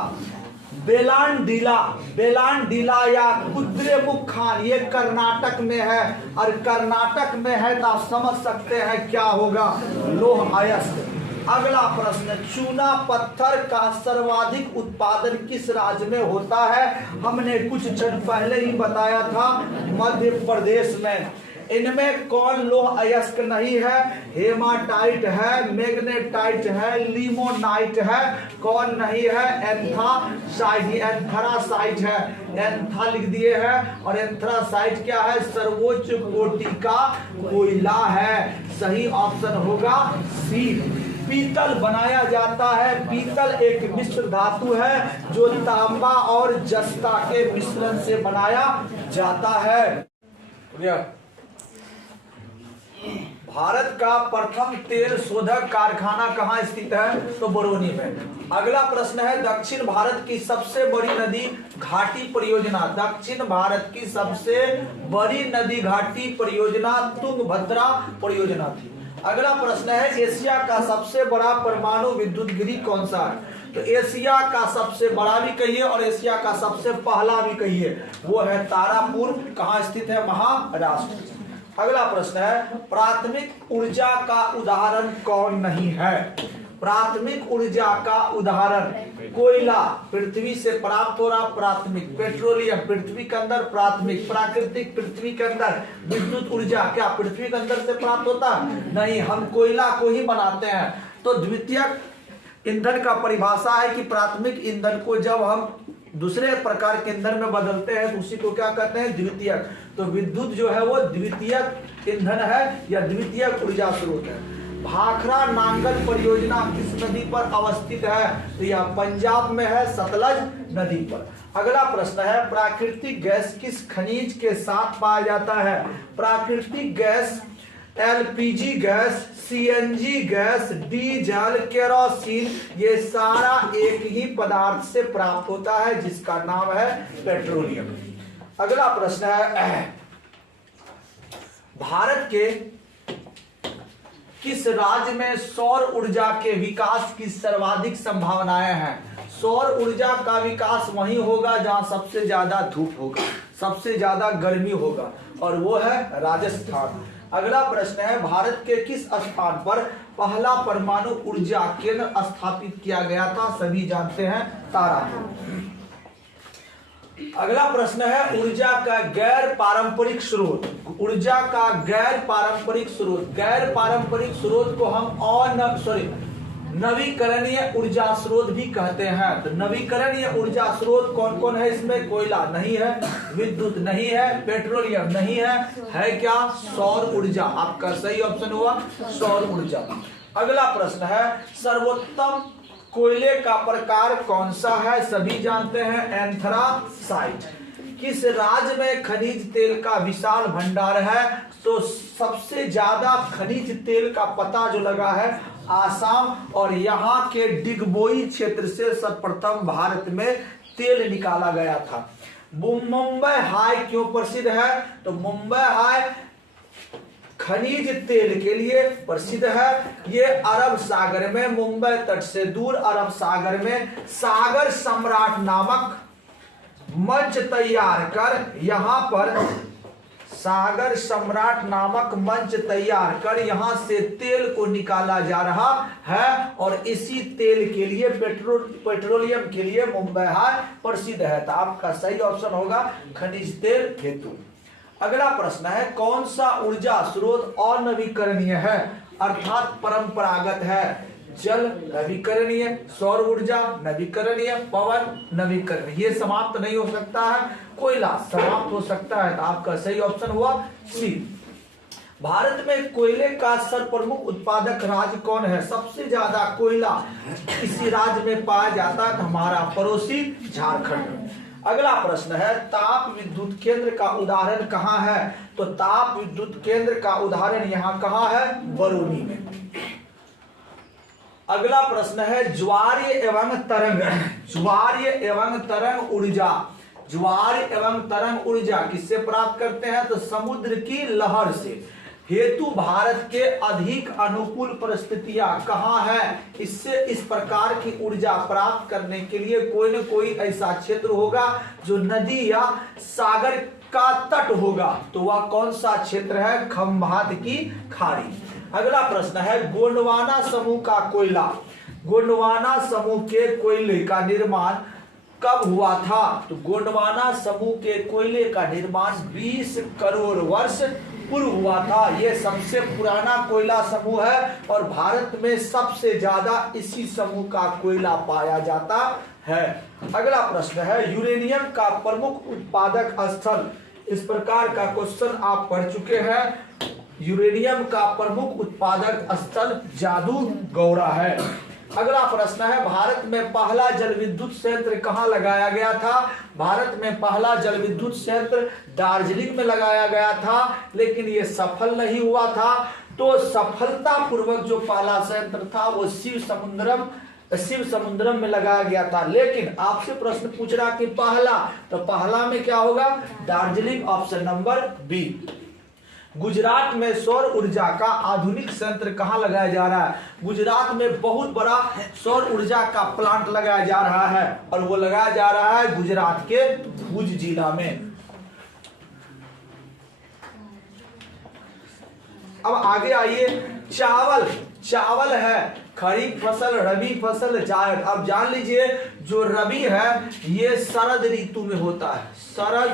बेलांडीला, बेलांडीला या कुद्रेमुख खान ये कर्नाटक में है, और कर्नाटक में है तो आप समझ सकते हैं क्या होगा? लौह अयस्क। अगला प्रश्न, चूना पत्थर का सर्वाधिक उत्पादन किस राज्य में होता है? हमने कुछ क्षण पहले ही बताया था, मध्य प्रदेश में। इनमें कौन लौह अयस्क नहीं है? हेमाटाइट है, मैग्नेटाइट है, लिमोनाइट है, कौन नहीं है? एंथ्रासाइट, एंथ्रासाइट है। एंथा लिख दिए हैं, और एंथ्रासाइट क्या है? सर्वोच्च कोटि का कोयला है। सही ऑप्शन होगा सी। पीतल बनाया जाता है। पीतल एक मिश्र धातु है जो तांबा और जस्ता के मिश्रण से बनाया जाता है। भारत का प्रथम तेल शोधक कारखाना कहाँ स्थित है? तो बरौनी में। अगला प्रश्न है, दक्षिण भारत की सबसे बड़ी नदी घाटी परियोजना। दक्षिण भारत की सबसे बड़ी नदी घाटी परियोजना तुंगभद्रा परियोजना थी। अगला प्रश्न है, एशिया का सबसे बड़ा परमाणु विद्युत गृह कौन सा है? तो एशिया का सबसे बड़ा भी कहिए और एशिया का सबसे पहला भी कहिए, वो है तारापुर। कहाँ स्थित है? महाराष्ट्र। अगला प्रश्न है, प्राथमिक ऊर्जा का उदाहरण कौन नहीं है? प्राथमिक ऊर्जा का उदाहरण, कोयला पृथ्वी से प्राप्त हो रहा प्राथमिक, पेट्रोलियम पृथ्वी के अंदर प्राथमिक, प्राकृतिक पृथ्वी के अंदर, विद्युत ऊर्जा क्या पृथ्वी के अंदर से प्राप्त होता है? नहीं, हम कोयला को ही बनाते हैं। तो द्वितीयक ईंधन का परिभाषा है कि प्राथमिक ईंधन को जब हम दूसरे प्रकार के ईंधन में बदलते हैं तो उसी को क्या कहते हैं? द्वितीयक। तो विद्युत जो है वो द्वितीयक ईंधन है या द्वितीयक ऊर्जा स्रोत है। भाखड़ा नांगल परियोजना किस नदी पर अवस्थित है? तो यह पंजाब में है, सतलज नदी पर। अगला प्रश्न है, प्राकृतिक गैस किस खनिज के साथ पाया जाता है? प्राकृतिक gas LPG gas, CNG gas, diesel, kerosene, ये सारा एक ही पदार्थ से प्राप्त होता है जिसका नाम है पेट्रोलियम। अगला प्रश्न है, भारत के किस राज्य में सौर ऊर्जा के विकास की सर्वाधिक संभावनाएं हैं? सौर ऊर्जा का विकास वहीं होगा जहां सबसे ज्यादा धूप होगा, सबसे ज्यादा गर्मी होगा, और वो है राजस्थान। अगला प्रश्न है, भारत के किस स्थान पर पहला परमाणु ऊर्जा केंद्र स्थापित किया गया था? सभी जानते हैं, तारापुर। अगला प्रश्न है, ऊर्जा का गैर पारंपरिक स्रोत। ऊर्जा का गैर पारंपरिक स्रोत, गैर पारंपरिक स्रोत को हम नवीकरणीय ऊर्जा स्रोत भी कहते हैं। तो नवीकरणीय ऊर्जा स्रोत कौन कौन है इसमें? कोयला नहीं है, विद्युत नहीं है, पेट्रोलियम नहीं है क्या? सौर ऊर्जा। आपका सही ऑप्शन हुआ सौर ऊर्जा। अगला प्रश्न है, सर्वोत्तम कोयले का प्रकार कौन सा है? सभी जानते हैं, एंथ्रासाइट। किस राज्य में खनिज तेल का विशाल भंडार है? तो सबसे ज्यादा खनिज तेल का पता जो लगा है आसाम, और यहाँ के डिगबोई क्षेत्र से सर्वप्रथम भारत में तेल निकाला गया था। मुंबई हाई क्यों प्रसिद्ध है? तो मुंबई हाई खनिज तेल के लिए प्रसिद्ध है। ये अरब सागर में, मुंबई तट से दूर अरब सागर में सागर सम्राट नामक मंच तैयार कर यहाँ पर सागर सम्राट नामक मंच तैयार कर यहाँ से तेल को निकाला जा रहा है, और इसी तेल के लिए पेट्रोलियम के लिए मुंबई हाई प्रसिद्ध है। तो आपका सही ऑप्शन होगा खनिज तेल हेतु। अगला प्रश्न है, कौन सा ऊर्जा स्रोत अनवीकरणीय है अर्थात परंपरागत है? जल नवीकरणीय, सौर ऊर्जा नवीकरणीय, पवन नवीकरणीय। ये समाप्त नहीं हो सकता है, कोयला समाप्त हो सकता है। तो आपका सही ऑप्शन हुआ सी। भारत में कोयले का सर्वप्रमुख उत्पादक राज्य कौन है? सबसे ज्यादा कोयला इसी राज्य में पाया जाता है, तो हमारा पड़ोसी झारखंड। अगला प्रश्न है, ताप विद्युत केंद्र का उदाहरण कहाँ है? तो ताप विद्युत केंद्र का उदाहरण यहाँ कहाँ है? बरौनी में। अगला प्रश्न है, ज्वारीय एवं तरंग, ज्वारीय एवं तरंग ऊर्जा, ज्वारीय एवं तरंग ऊर्जा किससे प्राप्त करते हैं? तो समुद्र की लहर से। हेतु भारत के अधिक अनुकूल परिस्थितियां कहाँ है? इससे इस प्रकार की ऊर्जा प्राप्त करने के लिए कोई न कोई ऐसा क्षेत्र होगा जो नदी या सागर का तट होगा। तो वह कौन सा क्षेत्र है? खंभात की खाड़ी। अगला प्रश्न है, गोंडवाना समूह का कोयला, गोंडवाना समूह के कोयले का निर्माण कब हुआ था? तो गोंडवाना समूह के कोयले का निर्माण 20 करोड़ वर्ष पूर्व हुआ था। यह सबसे पुराना कोयला समूह है और भारत में सबसे ज्यादा इसी समूह का कोयला पाया जाता है। अगला प्रश्न है, यूरेनियम का प्रमुख उत्पादक स्थल, इस प्रकार का क्वेश्चन आप पढ़ चुके हैं। यूरेनियम का प्रमुख उत्पादक स्थल जादूगौड़ा है। अगला प्रश्न है, भारत में पहला जल विद्युत संयंत्र कहाँ लगाया गया था? भारत में पहला जल विद्युत संयंत्र दार्जिलिंग में लगाया गया था, लेकिन ये सफल नहीं हुआ था। तो सफलता पूर्वक जो पहला संयंत्र था वो शिव समुद्रम में लगाया गया था। लेकिन आपसे प्रश्न पूछ रहा कि पहला, तो पहला में क्या होगा? Darjeeling, option number B. Gujarat में सौर ऊर्जा का आधुनिक संयंत्र कहाँ लगाया जा रहा है? गुजरात में बहुत बड़ा सौर ऊर्जा का प्लांट लगाया जा रहा है और वो लगाया जा रहा है गुजरात के भुज जिला में। अब आगे आइए, चावल, चावल है खरीफ फसल, रबी फसल, जायद। अब जान लीजिए जो रबी है ये शरद ऋतु में होता है, शरद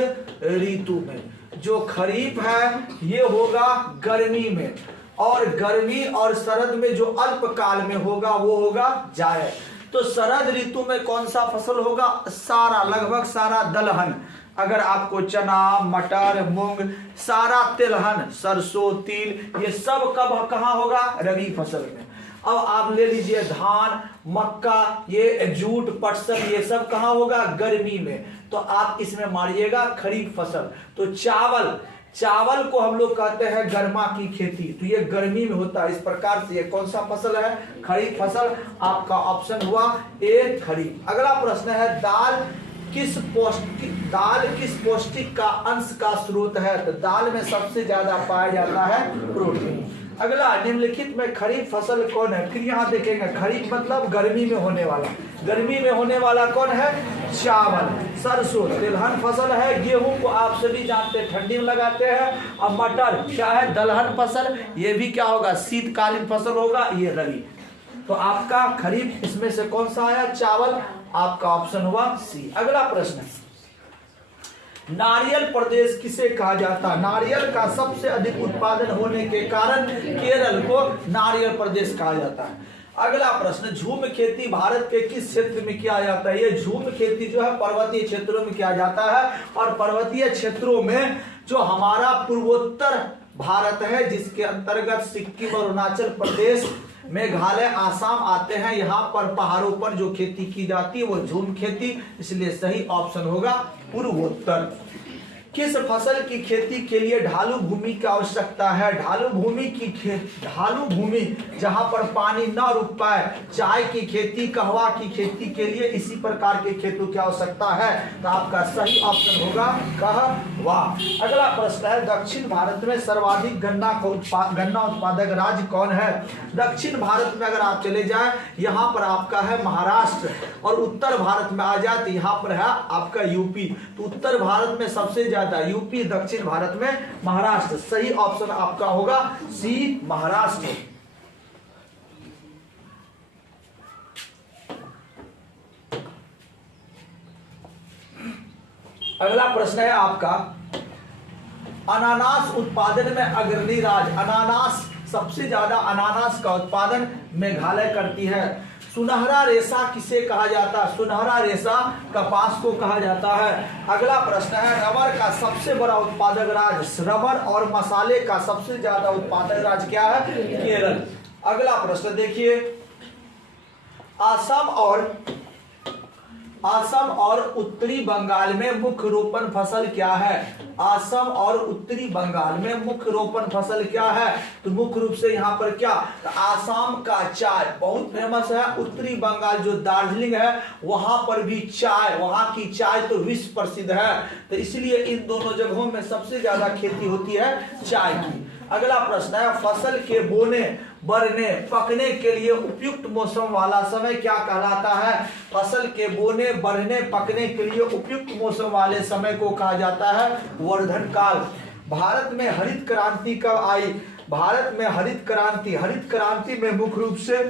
ऋतु में। जो खरीफ है ये होगा गर्मी में, और गर्मी और शरद में जो अल्पकाल में होगा वो होगा जायद। तो शरद ऋतु में कौन सा फसल होगा? सारा, लगभग सारा दलहन। अगर आपको चना, मटर, मूंग, सारा तिलहन, सरसों, तिल, ये सब कब कहाँ होगा? रबी फसल में। अब आप ले लीजिए धान, मक्का, ये जूट, पटसन, ये सब कहाँ होगा? गर्मी में। तो आप इसमें मारिएगा खरीफ फसल। तो चावल, चावल को हम लोग कहते हैं गर्मा की खेती, तो ये गर्मी में होता है। इस प्रकार से ये कौन सा फसल है? खरीफ फसल। आपका ऑप्शन हुआ ए, खरीफ। अगला प्रश्न है, दाल किस पौष्टिक का अंश का स्रोत है? तो दाल में सबसे ज्यादा पाया जाता है प्रोटीन। अगला, निम्नलिखित में खरीफ फसल कौन है? फिर यहाँ देखेंगे, खरीफ मतलब गर्मी में होने वाला, गर्मी में होने वाला कौन है? चावल। सरसों तिलहन फसल है। गेहूं को आप सभी जानते हैं ठंडी में लगाते हैं। अब मटर क्या है? दलहन फसल। ये भी क्या होगा? शीतकालीन फसल होगा, ये रबी। तो आपका खरीफ इसमें से कौन सा आया? चावल। आपका ऑप्शन हुआ सी। अगला प्रश्न, नारियल प्रदेश किसे कहा जाता है? नारियल का सबसे अधिक उत्पादन होने के कारण केरल को नारियल प्रदेश कहा जाता है। अगला प्रश्न, झूम खेती भारत के किस क्षेत्र में किया जाता है? ये झूम खेती जो है पर्वतीय क्षेत्रों में किया जाता है, और पर्वतीय क्षेत्रों में जो हमारा पूर्वोत्तर भारत है जिसके अंतर्गत सिक्किम और अरुणाचल प्रदेश, मेघालय, आसाम आते हैं, यहाँ पर पहाड़ों पर जो खेती की जाती है वो झूम खेती, इसलिए सही ऑप्शन होगा पूर्वोत्तर। किस फसल की खेती के लिए ढालू भूमि की आवश्यकता है? ढालू भूमि जहां पर पानी न रुक पाए, चाय की खेती, कहवा की खेती के लिए इसी प्रकार के खेतों की आवश्यकता है। तो आपका सही ऑप्शन होगा कहवा। अगला प्रश्न है, दक्षिण भारत में सर्वाधिक गन्ना उत्पादक राज्य कौन है? दक्षिण भारत में अगर आप चले जाए, यहाँ पर आपका है महाराष्ट्र, और उत्तर भारत में आ जाए तो यहाँ पर है आपका यूपी। तो उत्तर भारत में सबसे ज्यादा यूपी, दक्षिण भारत में महाराष्ट्र। सही ऑप्शन आपका होगा सी, महाराष्ट्र। अगला प्रश्न है आपका, अनानास उत्पादन में अग्रणी राज्य। अनानास सबसे ज्यादा अनानास का उत्पादन मेघालय करती है। सुनहरा रेशा किसे कहा जाता है? सुनहरा रेशा कपास को कहा जाता है। अगला प्रश्न है, रबर का सबसे बड़ा उत्पादक राज्य। रबर और मसाले का सबसे ज्यादा उत्पादक राज्य क्या है? केरल। अगला प्रश्न देखिए, असम और उत्तरी बंगाल में मुख्य रोपण फसल क्या है? असम और उत्तरी बंगाल में मुख्य रोपण फसल क्या है? तो मुख्य रूप से यहाँ पर क्या, तो आसाम का चाय बहुत फेमस है। उत्तरी बंगाल जो दार्जिलिंग है वहां पर भी चाय, वहां की चाय तो विश्व प्रसिद्ध है। तो इसलिए इन दोनों जगहों में सबसे ज्यादा खेती होती है चाय की। अगला प्रश्न है, फसल के बोने, बढ़ने, पकने के लिए उपयुक्त मौसम वाला समय क्या कहलाता है? फसल के बोने, बढ़ने, पकने के लिए उपयुक्त मौसम वाले समय को कहा जाता है वर्धन काल। भारत में हरित क्रांति कब आई? भारत में हरित क्रांति में मुख्य रूप से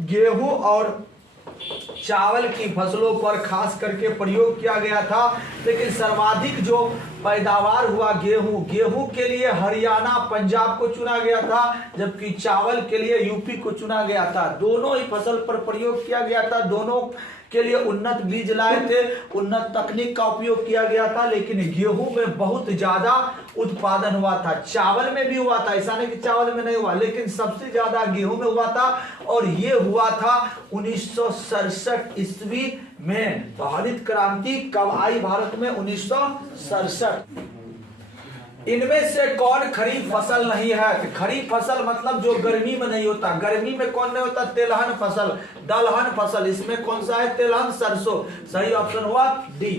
गेहूं और चावल की फसलों पर खास करके प्रयोग किया गया था। लेकिन सर्वाधिक जो पैदावार हुआ गेहूं के लिए हरियाणा, पंजाब को चुना गया था, जबकि चावल के लिए यूपी को चुना गया था। दोनों ही फसल पर प्रयोग किया गया था, दोनों के लिए उन्नत बीज लाए थे, उन्नत तकनीक का उपयोग किया गया था। लेकिन गेहूं में बहुत ज्यादा उत्पादन हुआ था, चावल में भी हुआ था, ऐसा नहीं कि चावल में नहीं हुआ, लेकिन सबसे ज्यादा गेहूं में हुआ था। और ये हुआ था 1967 ईस्वी में। तो हरित क्रांति कब आई भारत में? 1967। इनमें से कौन खरीफ फसल नहीं है? खरीफ फसल मतलब जो गर्मी में नहीं होता। गर्मी में कौन नहीं होता? तिलहन फसल, दलहन फसल। इसमें कौन सा है? तिलहन, सरसों। सही ऑप्शन हुआ डी।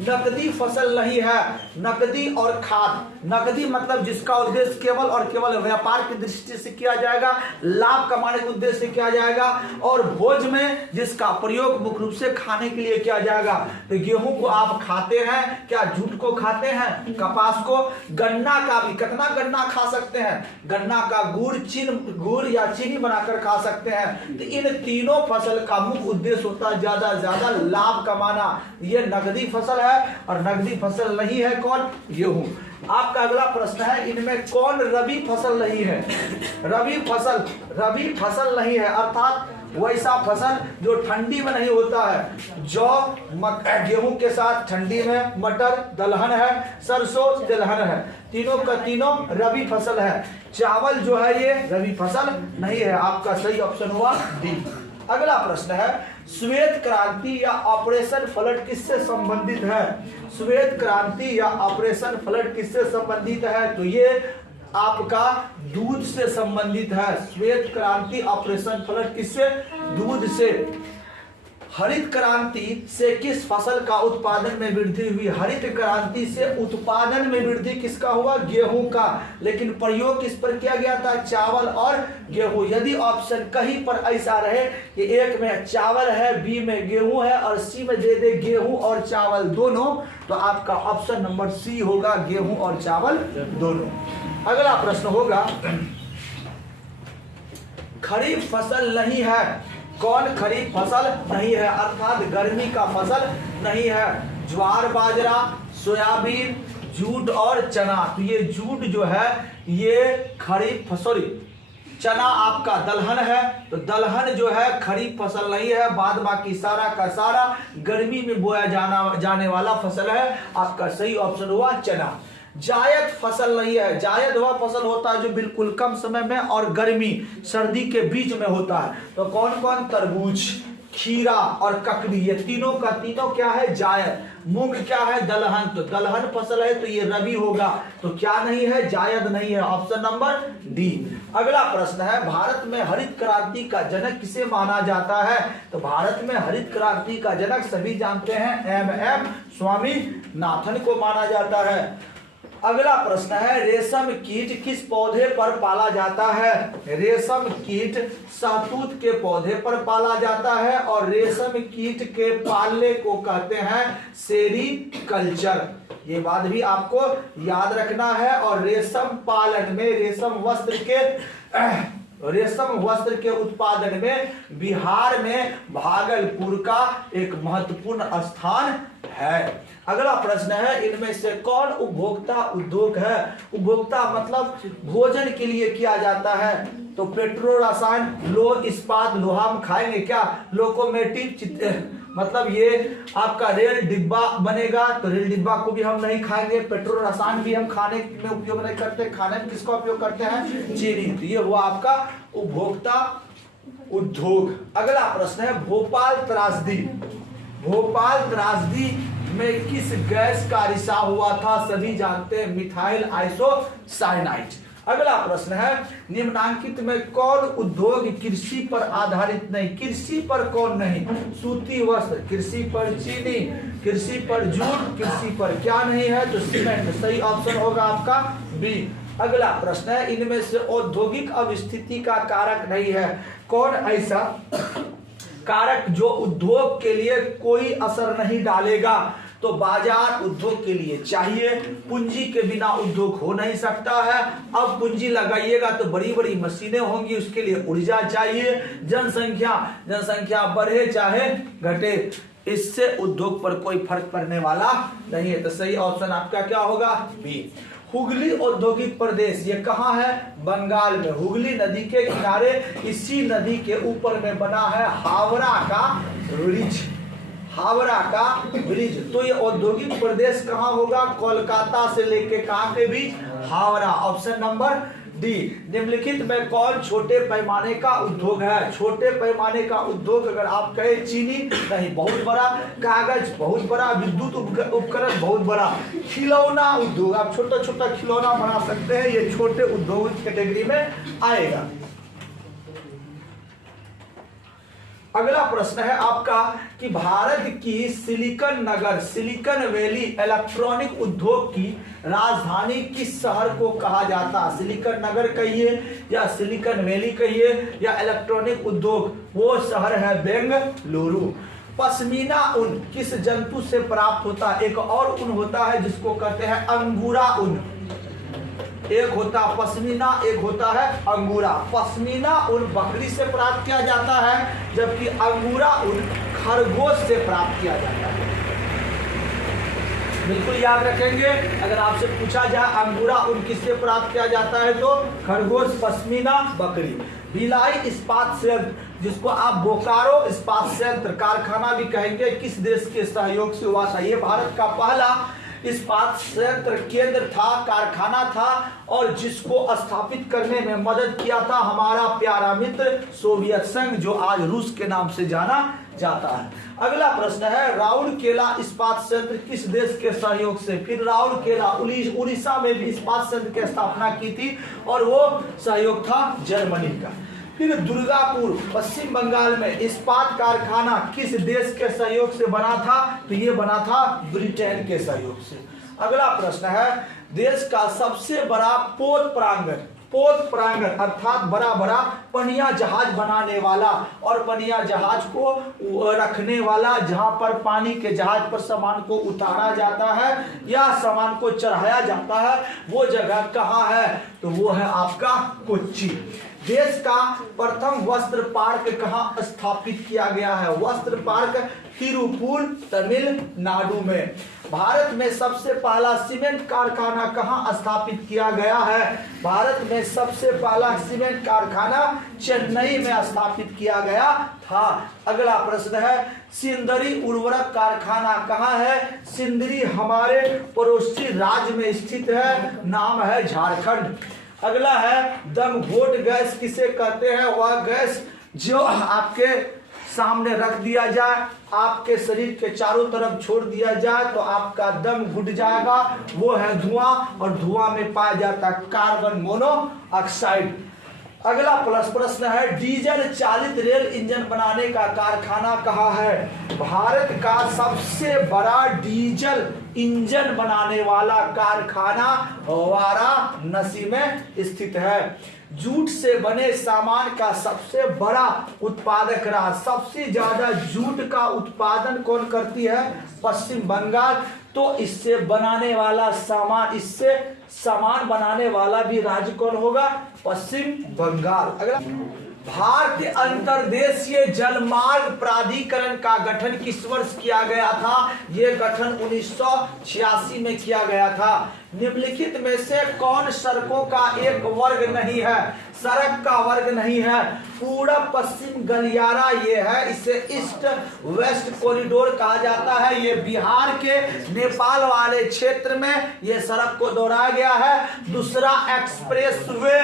नकदी फसल नहीं है। नकदी और खाद, नकदी मतलब जिसका उद्देश्य केवल और केवल व्यापार की दृष्टि से किया जाएगा, लाभ कमाने के उद्देश्य से किया जाएगा। और भोज में जिसका प्रयोग मुख्य रूप से खाने के लिए किया जाएगा। तो गेहूं को आप खाते हैं क्या? जूट को खाते हैं, कपास को, गन्ना का भी, कितना गन्ना खा सकते हैं? गन्ना का गुड़ या चीनी बनाकर खा सकते हैं। तो इन तीनों फसल का मुख्य उद्देश्य होता है ज्यादा से ज्यादा लाभ कमाना। ये नकदी फसल है और नकदी फसल नहीं है कौन? गेहूं। आपका अगला प्रश्न है, इनमें कौन रबी फसल नहीं है? रबी फसल नहीं है अर्थात वैसा फसल जो ठंडी में नहीं होता है। जौ, गेहूं के साथ ठंडी में मटर, दलहन है, सरसों, तिलहन है। तीनों का तीनों रबी फसल है। चावल जो है ये रबी फसल नहीं है। आपका सही ऑप्शन हुआ डी। अगला प्रश्न है, श्वेत क्रांति या ऑपरेशन फ्लड किससे संबंधित है? श्वेत क्रांति या ऑपरेशन फ्लड किससे संबंधित है? तो ये आपका दूध से संबंधित है। श्वेत क्रांति, ऑपरेशन फ्लड किससे? दूध से। हरित क्रांति से किस फसल का उत्पादन में वृद्धि हुई? हरित क्रांति से उत्पादन में वृद्धि किसका हुआ? गेहूं का। लेकिन प्रयोग किस पर किया गया था? चावल और गेहूं। यदि ऑप्शन कहीं पर ऐसा रहे कि एक में चावल है, बी में गेहूं है और सी में दे दे गेहूं और चावल दोनों, तो आपका ऑप्शन नंबर सी होगा, गेहूं और चावल दोनों। अगला प्रश्न होगा, खरीफ फसल नहीं है। कौन खरीफ फसल नहीं है अर्थात गर्मी का फसल नहीं है? ज्वार, बाजरा, सोयाबीन, जूट और चना। तो ये जूट जो है ये खरीफ फसल, चना आपका दलहन है। तो दलहन जो है खरीफ फसल नहीं है, बाद बाकी सारा का सारा गर्मी में बोया जाने वाला फसल है। आपका सही ऑप्शन हुआ चना। जायद फसल नहीं है। जायद वह फसल होता है जो बिल्कुल कम समय में और गर्मी सर्दी के बीच में होता है। तो कौन कौन? तरबूज, खीरा और ककड़ी, ये तीनों का तीनों क्या है? जायद। मूंग क्या है? दलहन। तो दलहन फसल है तो ये रबी होगा, तो क्या नहीं है? जायद नहीं है। Option number D. अगला प्रश्न है, भारत में हरित क्रांति का जनक किसे माना जाता है? तो भारत में हरित क्रांति का जनक सभी जानते हैं, एम स्वामीनाथन को माना जाता है। अगला प्रश्न है, रेशम कीट किस पौधे पर पाला जाता है? रेशम कीट शहतूत के पौधे पर पाला जाता है और रेशम कीट के पालने को कहते हैं सेरीकल्चर। ये बात भी आपको याद रखना है। और रेशम पालन में, रेशम वस्त्र के उत्पादन में बिहार में भागलपुर का एक महत्वपूर्ण स्थान है। अगला प्रश्न है, इनमें से कौन उपभोक्ता उद्योग है? उपभोक्ता मतलब भोजन के लिए किया जाता है। तो पेट्रो रसायन, लोह इस्पात, लोहा हम खाएंगे क्या? लोकोमोटिव मतलब ये आपका रेल डिब्बा बनेगा, तो रेल डिब्बा को भी हम नहीं खाएंगे। पेट्रोल रसायन भी हम खाने में उपयोग नहीं करते। खाने में किसका उपयोग करते हैं? चीनी। तो ये हुआ आपका उपभोक्ता उद्योग। अगला प्रश्न है, भोपाल त्रासदी में किस गैस का रिसाव हुआ था? सभी जानते हैं, मिथाइल आइसोसाइनाइड। अगला प्रश्न है, निम्नांकित में कौन उद्योग कृषि पर आधारित नहीं? कृषि पर कौन नहीं? सूती वस्त्र, कृषि पर चीनी, कृषि पर जूट, कृषि पर क्या नहीं है? तो सीमेंट। सही ऑप्शन होगा आपका बी। अगला प्रश्न है, इनमें से औद्योगिक अवस्थिति का कारक नहीं है। कौन ऐसा कारक जो उद्योग के लिए कोई असर नहीं डालेगा? तो बाजार उद्योग के लिए चाहिए। पूंजी के बिना उद्योग हो नहीं सकता है। अब पूंजी लगाइएगा तो बड़ी बड़ी मशीनें होंगी, उसके लिए ऊर्जा चाहिए। जनसंख्या बढ़े चाहे घटे, इससे उद्योग पर कोई फर्क पड़ने वाला नहीं है। तो सही ऑप्शन आपका क्या होगा? बी। हुगली औद्योगिक प्रदेश ये कहाँ है? बंगाल में। हुगली नदी के किनारे, इसी नदी के ऊपर में बना है हावड़ा का ब्रिज। तो ये औद्योगिक प्रदेश कहाँ होगा? कोलकाता से लेके कहाँ के बीच? हावड़ा। Option number D. निम्नलिखित में कौन छोटे पैमाने का उद्योग है? छोटे पैमाने का उद्योग अगर आप कहें, चीनी नहीं, बहुत बड़ा। कागज बहुत बड़ा। विद्युत उपकरण बहुत बड़ा। खिलौना उद्योग, आप छोटा छोटा खिलौना बना सकते हैं, ये छोटे उद्योग कैटेगरी में आएगा। अगला प्रश्न है आपका कि भारत की सिलिकन वैली इलेक्ट्रॉनिक उद्योग की राजधानी किस शहर को कहा जाता है? सिलिकन नगर कहिए या सिलिकन वैली कहिए या इलेक्ट्रॉनिक उद्योग, वो शहर है बेंगलुरु। पश्मीना ऊन किस जंतु से प्राप्त होता है? एक और ऊन होता है जिसको कहते हैं अंगूरा ऊन। एक होता पश्मीना, एक होता है अंगूरा। पश्मीना ऊन बकरी से प्राप्त किया जाता है, जबकि अंगूरा ऊन खरगोश से प्राप्त किया जाता है। बिल्कुल याद रखेंगे, अगर आपसे पूछा जाए अंगूरा ऊन किससे प्राप्त किया जाता है तो खरगोश, पश्मीना बकरी। भिलाई इस्पात संयंत्र, जिसको आप बोकारो इस्पात संयंत्र कारखाना भी कहेंगे, किस देश के सहयोग से हुआ था? ये भारत का पहला इस्पात संयंत्र केंद्र था, कारखाना था, और जिसको स्थापित करने में मदद किया था हमारा प्यारा मित्र सोवियत संघ, जो आज रूस के नाम से जाना जाता है। अगला प्रश्न है, राउरकेला इस्पात संयंत्र किस देश के सहयोग से? फिर राउरकेला उड़ीसा में भी इस्पात संयंत्र की स्थापना की थी और वो सहयोग था जर्मनी का। फिर दुर्गापुर पश्चिम बंगाल में इस्पात कारखाना किस देश के सहयोग से बना था? तो ये बना था ब्रिटेन के सहयोग से। अगला प्रश्न है, देश का सबसे बड़ा पोत प्रांगण अर्थात बड़ा पनिया जहाज बनाने वाला और पनिया जहाज को रखने वाला, जहां पर पानी के जहाज पर सामान को उतारा जाता है या सामान को चढ़ाया जाता है, वो जगह कहाँ है? तो वो है आपका कोच्चि। देश का प्रथम वस्त्र पार्क कहाँ स्थापित किया गया है? वस्त्र पार्क तिरुपुर तमिलनाडु में। भारत में सबसे पहला सीमेंट कारखाना कहाँ स्थापित किया गया है? भारत में सबसे पहला सीमेंट कारखाना चेन्नई में स्थापित किया गया था। अगला प्रश्न है, सिंदरी उर्वरक कारखाना कहाँ है? सिंदरी हमारे पड़ोसी राज्य में स्थित है, नाम है झारखंड। अगला है, दम घोट गैस किसे कहते हैं? वह गैस जो आपके सामने रख दिया जाए, आपके शरीर के चारों तरफ छोड़ दिया जाए तो आपका दम घुट जाएगा, वो है धुआं, और धुआं में पाया जाता है कार्बन मोनोऑक्साइड। अगला प्रश्न है, डीजल चालित रेल इंजन बनाने का कारखाना कहाँ है? भारत का सबसे बड़ा डीजल इंजन बनाने वाला कारखाना वाराणसी में स्थित है। जूट से बने सामान का सबसे बड़ा उत्पादक राज्य, सबसे ज्यादा जूट का उत्पादन कौन करती है? पश्चिम बंगाल। तो इससे बनाने वाला सामान, इससे सामान बनाने वाला भी राज्य कौन होगा? पश्चिम बंगाल। अगला, भारतीय अंतर्देशीय जलमार्ग प्राधिकरण का गठन किस वर्ष किया गया था? यह गठन 1986 में किया गया था। निम्नलिखित में से कौन सड़कों का एक वर्ग नहीं है? सड़क का वर्ग नहीं है, पूरब पश्चिम गलियारा ये है, इसे ईस्ट वेस्ट कॉरिडोर कहा जाता है। ये बिहार के नेपाल वाले क्षेत्र में ये सड़क को दोहराया गया है। दूसरा एक्सप्रेस वे,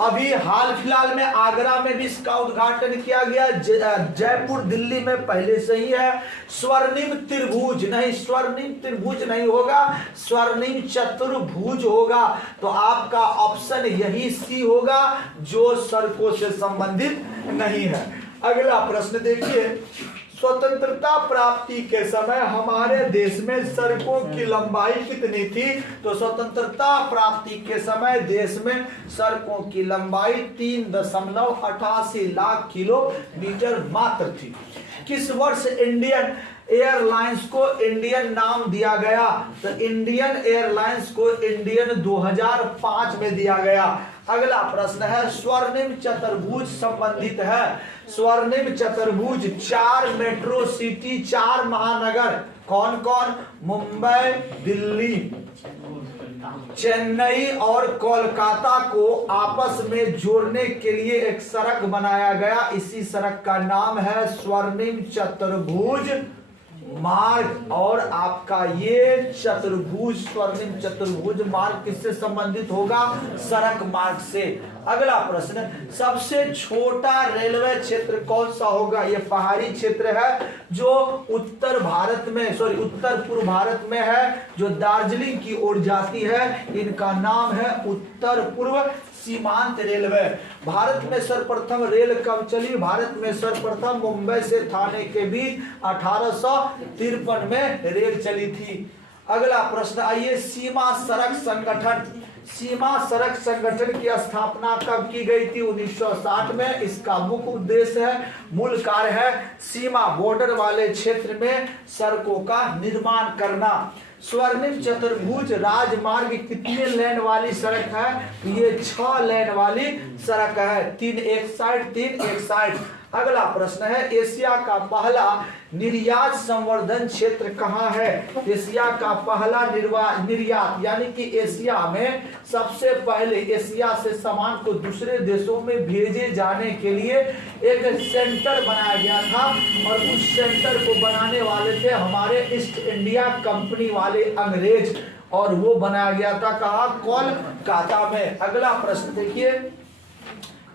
अभी हाल फिलहाल में आगरा में भी इसका उद्घाटन किया गया, जयपुर दिल्ली में पहले से ही है। स्वर्णिम त्रिभुज नहीं, स्वर्णिम त्रिभुज नहीं होगा, स्वर्णिम चतुर्भुज होगा। तो आपका ऑप्शन यही सी होगा, जो सड़कों से संबंधित नहीं है। अगला प्रश्न देखिए, स्वतंत्रता प्राप्ति के समय हमारे देश में सड़कों की लंबाई कितनी थी? तो स्वतंत्रता प्राप्ति के समय देश में सड़कों की लंबाई 3.88 लाख किलोमीटर मात्र थी। किस वर्ष इंडियन एयरलाइंस को इंडियन नाम दिया गया? तो इंडियन एयरलाइंस को इंडियन 2005 में दिया गया। अगला प्रश्न है, स्वर्णिम चतुर्भुज संबंधित है। स्वर्णिम चतुर्भुज 4 मेट्रो सिटी, 4 महानगर कौन कौन? मुंबई, दिल्ली, चेन्नई और कोलकाता को आपस में जोड़ने के लिए एक सड़क बनाया गया। इसी सड़क का नाम है स्वर्णिम चतुर्भुज मार्ग। और आपका ये चतुर्भुज, स्वर्णिम चतुर्भुज मार्ग किससे संबंधित होगा? सड़क मार्ग से। अगला प्रश्न, सबसे छोटा रेलवे क्षेत्र कौन सा होगा? ये पहाड़ी क्षेत्र है जो उत्तर पूर्व भारत में है, जो दार्जिलिंग की ओर जाती है। इनका नाम है उत्तर पूर्व सीमांत रेलवे। भारत में सर्वप्रथम रेल कब चली? भारत में सर्वप्रथम मुंबई से थाने के बीच 1853 में रेल चली थी। अगला प्रश्न आइए, सीमा सड़क संगठन। सीमा सड़क संगठन की स्थापना कब की गई थी? 1960 में। इसका मुख्य उद्देश्य है, मूल कार्य है सीमा बॉर्डर वाले क्षेत्र में सड़कों का निर्माण करना। स्वर्णिम चतुर्भुज राजमार्ग कितने लेन वाली सड़क है? ये 6 लेन वाली सड़क है, 3 एक साइड 3 एक साइड। अगला प्रश्न है, एशिया का पहला निर्यात संवर्धन क्षेत्र कहाँ है? एशिया का पहला निर्यात यानी कि एशिया में सबसे पहले एशिया से सामान को दूसरे देशों में भेजे जाने के लिए एक सेंटर बनाया गया था, और उस सेंटर को बनाने वाले थे हमारे ईस्ट इंडिया कंपनी वाले अंग्रेज, और वो बनाया गया था कहाँ? कोलकाता में। अगला प्रश्न देखिए,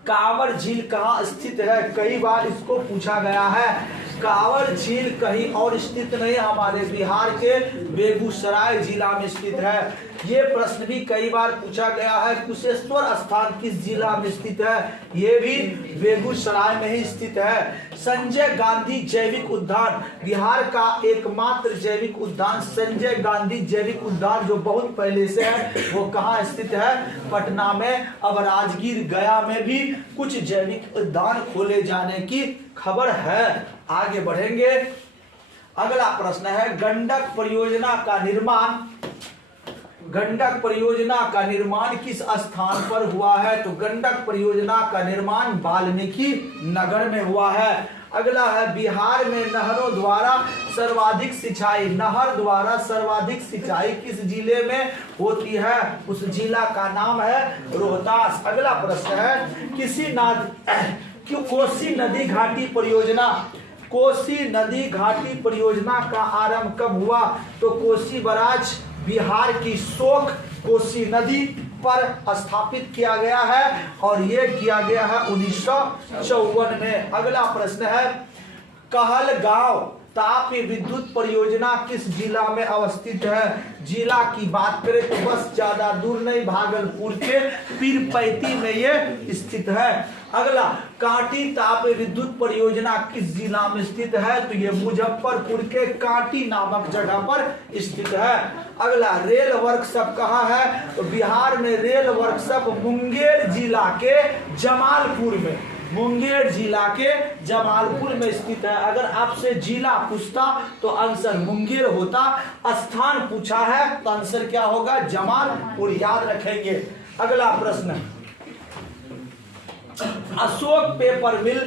कांवर झील कहाँ स्थित है? कई बार इसको पूछा गया है। कांवर झील कहीं और स्थित नहीं, हमारे बिहार के बेगूसराय जिला में स्थित है। ये प्रश्न भी कई बार पूछा गया है, कुशेश्वर स्थान किस जिला में स्थित है? ये भी बेगूसराय में ही स्थित है। संजय गांधी जैविक उद्यान, बिहार का एकमात्र जैविक उद्यान संजय गांधी जैविक उद्यान जो बहुत पहले से है, वो कहाँ स्थित है? पटना में। अब राजगीर गया में भी कुछ जैविक उद्यान खोले जाने की खबर है। आगे बढ़ेंगे। अगला प्रश्न है, गंडक परियोजना का निर्माण गंडक परियोजना का निर्माण किस स्थान पर हुआ है? तो गंडक परियोजना का निर्माण वाल्मीकि नगर में हुआ है। अगला है बिहार में नहरों द्वारा सर्वाधिक सिंचाई, नहर द्वारा सर्वाधिक सिंचाई किस जिले में होती है? उस जिला का नाम है रोहतास। अगला प्रश्न है कोसी नदी घाटी परियोजना, कोसी नदी घाटी परियोजना का आरंभ कब हुआ? तो कोसी बराज बिहार की शोक कोसी नदी पर स्थापित किया गया है और यह किया गया है 1954 में। अगला प्रश्न है कहलगांव ताप विद्युत परियोजना किस जिला में अवस्थित है? जिला की बात करें तो बस ज्यादा दूर नहीं, भागलपुर के पीरपैती में ये स्थित है। अगला कांटी ताप विद्युत परियोजना किस जिला में स्थित है? तो ये मुजफ्फरपुर के कांटी नामक जगह पर स्थित है। अगला रेल वर्कशॉप कहाँ है? तो बिहार में रेल वर्कशॉप मुंगेर जिला के जमालपुर में, मुंगेर जिला के जमालपुर में स्थित है। अगर आपसे जिला पूछता तो आंसर मुंगेर होता, स्थान पूछा है तो आंसर क्या होगा? जमालपुर, याद रखेंगे। अगला प्रश्न अशोक पेपर मिल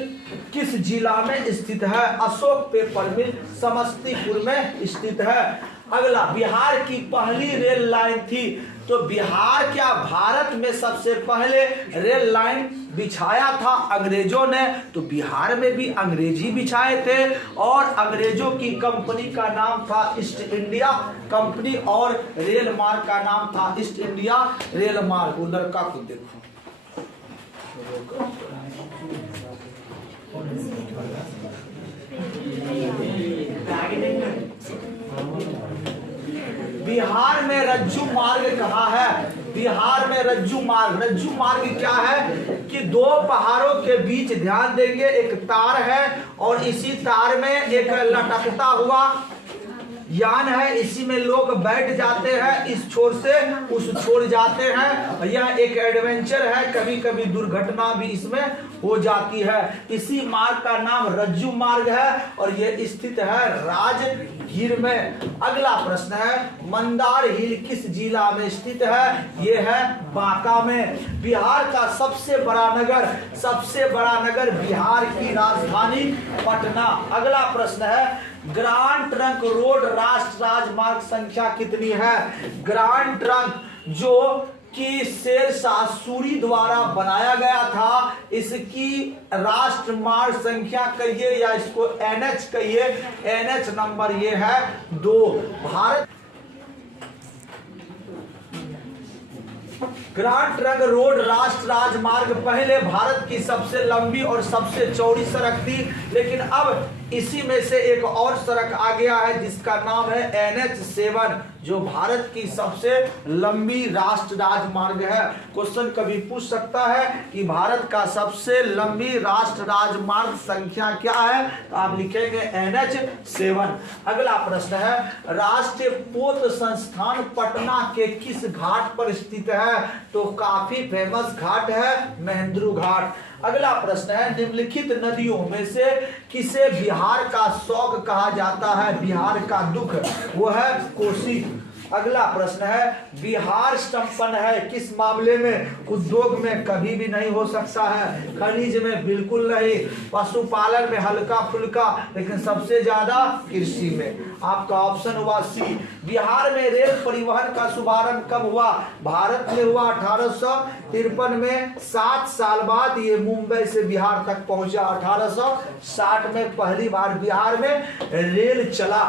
किस जिला में स्थित है? अशोक पेपर मिल समस्तीपुर में स्थित है। अगला बिहार की पहली रेल लाइन थी, तो बिहार क्या भारत में सबसे पहले रेल लाइन बिछाया था अंग्रेजों ने? तो बिहार में भी अंग्रेजी बिछाए थे और अंग्रेजों की कंपनी का नाम था ईस्ट इंडिया कंपनी और रेल मार्ग का नाम था ईस्ट इंडिया रेल मार्ग। वो लड़का को देखो, बिहार में रज्जू मार्ग कहाँ है? बिहार में रज्जू मार्ग, रज्जू मार्ग क्या है कि दो पहाड़ों के बीच, ध्यान देंगे, एक तार है और इसी तार में एक लटकता हुआ यान है, इसी में लोग बैठ जाते हैं, इस छोर से उस छोर जाते हैं। यह एक एडवेंचर है, कभी कभी दुर्घटना भी इसमें हो जाती है। इसी मार्ग का नाम रज्जू मार्ग है और यह स्थित है राजगीर में। अगला प्रश्न है मंदार हिल किस जिला में स्थित है? यह है बांका में। बिहार का सबसे बड़ा नगर बिहार की राजधानी पटना। अगला प्रश्न है ग्रांड ट्रंक रोड राष्ट्रीय राजमार्ग संख्या कितनी है? ग्रांड ट्रंक जो कि शेरशाह सूरी द्वारा बनाया गया था, इसकी राष्ट्र मार्ग संख्या कहिए या इसको एनएच कहिए, एनएच नंबर ये है 2। भारत ग्रांड ट्रंक रोड राष्ट्रीय राजमार्ग पहले भारत की सबसे लंबी और सबसे चौड़ी सड़क थी, लेकिन अब इसी में से एक और सड़क आ गया है जिसका नाम है NH7 जो भारत की सबसे लंबी राष्ट्रीय राजमार्ग है। क्वेश्चन कभी पूछ सकता है कि भारत का सबसे लंबी राष्ट्रीय राजमार्ग संख्या क्या है? तो आप लिखेंगे NH7। अगला प्रश्न है राष्ट्रीय पोत संस्थान पटना के किस घाट पर स्थित है? तो काफी फेमस घाट है महेंद्रू घाट। अगला प्रश्न है निम्नलिखित नदियों में से किसे बिहार का शौक कहा जाता है? बिहार का दुख, वो है कोसी। अगला प्रश्न है बिहार संपन्न है किस मामले में? उद्योग में कभी भी नहीं हो सकता है, खनिज में बिल्कुल नहीं, पशुपालन में हल्का फुल्का, लेकिन सबसे ज्यादा कृषि में। आपका ऑप्शन हुआ सी। बिहार में रेल परिवहन का शुभारंभ कब हुआ? भारत में हुआ 1853 में। 7 साल बाद ये मुंबई से बिहार तक पहुंचा। 1860 में पहली बार बिहार में रेल चला।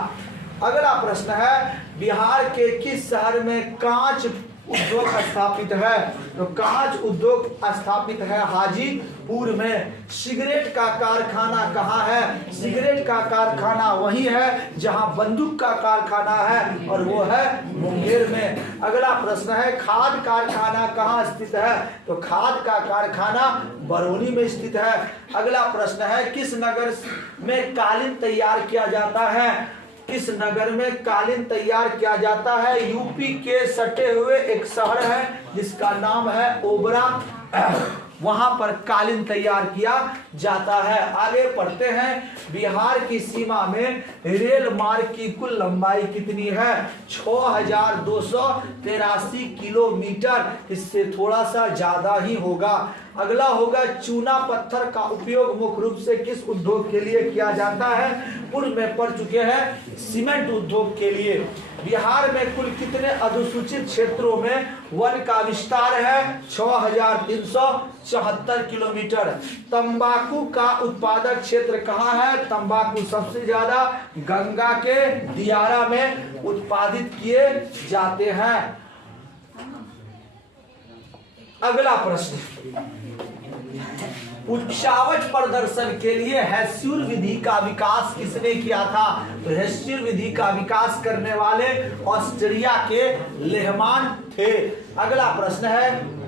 अगला प्रश्न है बिहार के किस शहर में कांच उद्योग स्थापित है? तो कांच उद्योग स्थापित है हाजीपुर में। सिगरेट का कारखाना कहाँ है? सिगरेट का कारखाना वही है जहां बंदूक का कारखाना है और वो है मुंगेर में। अगला प्रश्न है खाद कारखाना कहाँ स्थित है? तो खाद का कारखाना बरौनी में स्थित है। अगला प्रश्न है किस नगर में कालीन तैयार किया जाता है? किस नगर में कालीन तैयार किया जाता है? यूपी के सटे हुए एक शहर है जिसका नाम है ओबरा। वहां पर कालीन तैयार किया जाता है। आगे पढ़ते हैं, बिहार की सीमा में रेल मार्ग की कुल लंबाई कितनी है? 6283 किलोमीटर, इससे थोड़ा सा ज्यादा ही होगा। अगला होगा, चूना पत्थर का उपयोग मुख्य रूप से किस उद्योग के लिए किया जाता है? पूर्व में पढ़ चुके हैं, सीमेंट उद्योग के लिए। बिहार में कुल कितने अधिसूचित क्षेत्रों में वन का विस्तार है? 6374 किलोमीटर। तंबाकू का उत्पादक क्षेत्र कहाँ है? तंबाकू सबसे ज्यादा गंगा के दियारा में उत्पादित किए जाते हैं। अगला प्रश्न, उच्चावच प्रदर्शन के लिए हेस्यूर विधि का विकास किसने किया था? तो हेस्यूर विधि का विकास करने वाले ऑस्ट्रिया के लेहमान थे। अगला प्रश्न है,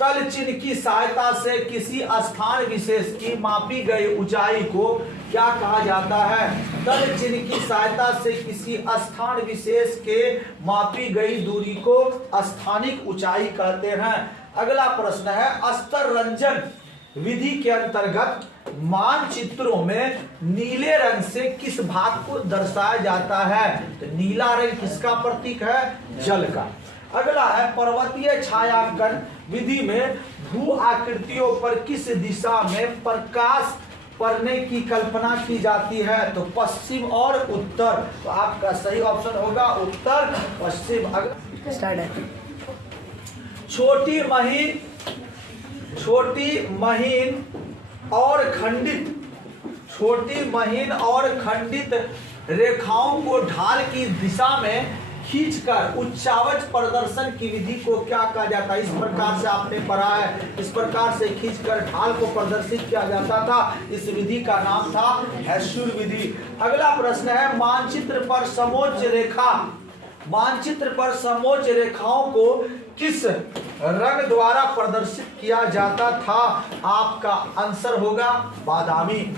तल चिन्ह की सहायता से किसी स्थान विशेष की मापी गई ऊंचाई को क्या कहा जाता है? तल चिन्ह की सहायता से किसी स्थान विशेष के मापी गई दूरी को स्थानिक ऊंचाई कहते हैं। अगला प्रश्न है, स्तर रंजन विधि के अंतर्गत मानचित्रों में नीले रंग से किस भाग को दर्शाया जाता है? तो नीला रंग किसका प्रतीक है? जल का। अगला है, पर्वतीय छायांकन विधि में भू आकृतियों पर किस दिशा में प्रकाश पड़ने की कल्पना की जाती है? तो पश्चिम और उत्तर। तो आपका सही ऑप्शन होगा उत्तर पश्चिम। छोटी महीन और खंडित रेखाओं को ढाल की दिशा में खींचकर उच्चावच प्रदर्शन की विधि को क्या कहा जाता है? इस प्रकार से आपने पढ़ा है, इस प्रकार से खींचकर ढाल को प्रदर्शित किया जाता था। इस विधि का नाम था हेस्यूर विधि। अगला प्रश्न है, मानचित्र पर समोच्च रेखाओं को किस रंग द्वारा प्रदर्शित किया जाता था? आपका आंसर होगा बादामी।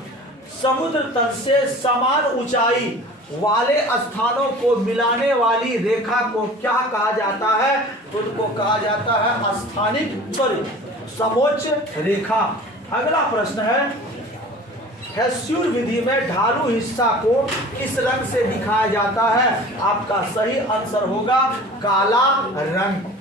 समुद्र तल से समान ऊंचाई वाले स्थानों को मिलाने वाली रेखा को क्या कहा जाता है? उनको कहा जाता है समोच्च रेखा। अगला प्रश्न है, हेस्यूर विधि में ढालू हिस्सा को किस रंग से दिखाया जाता है? आपका सही आंसर होगा काला रंग।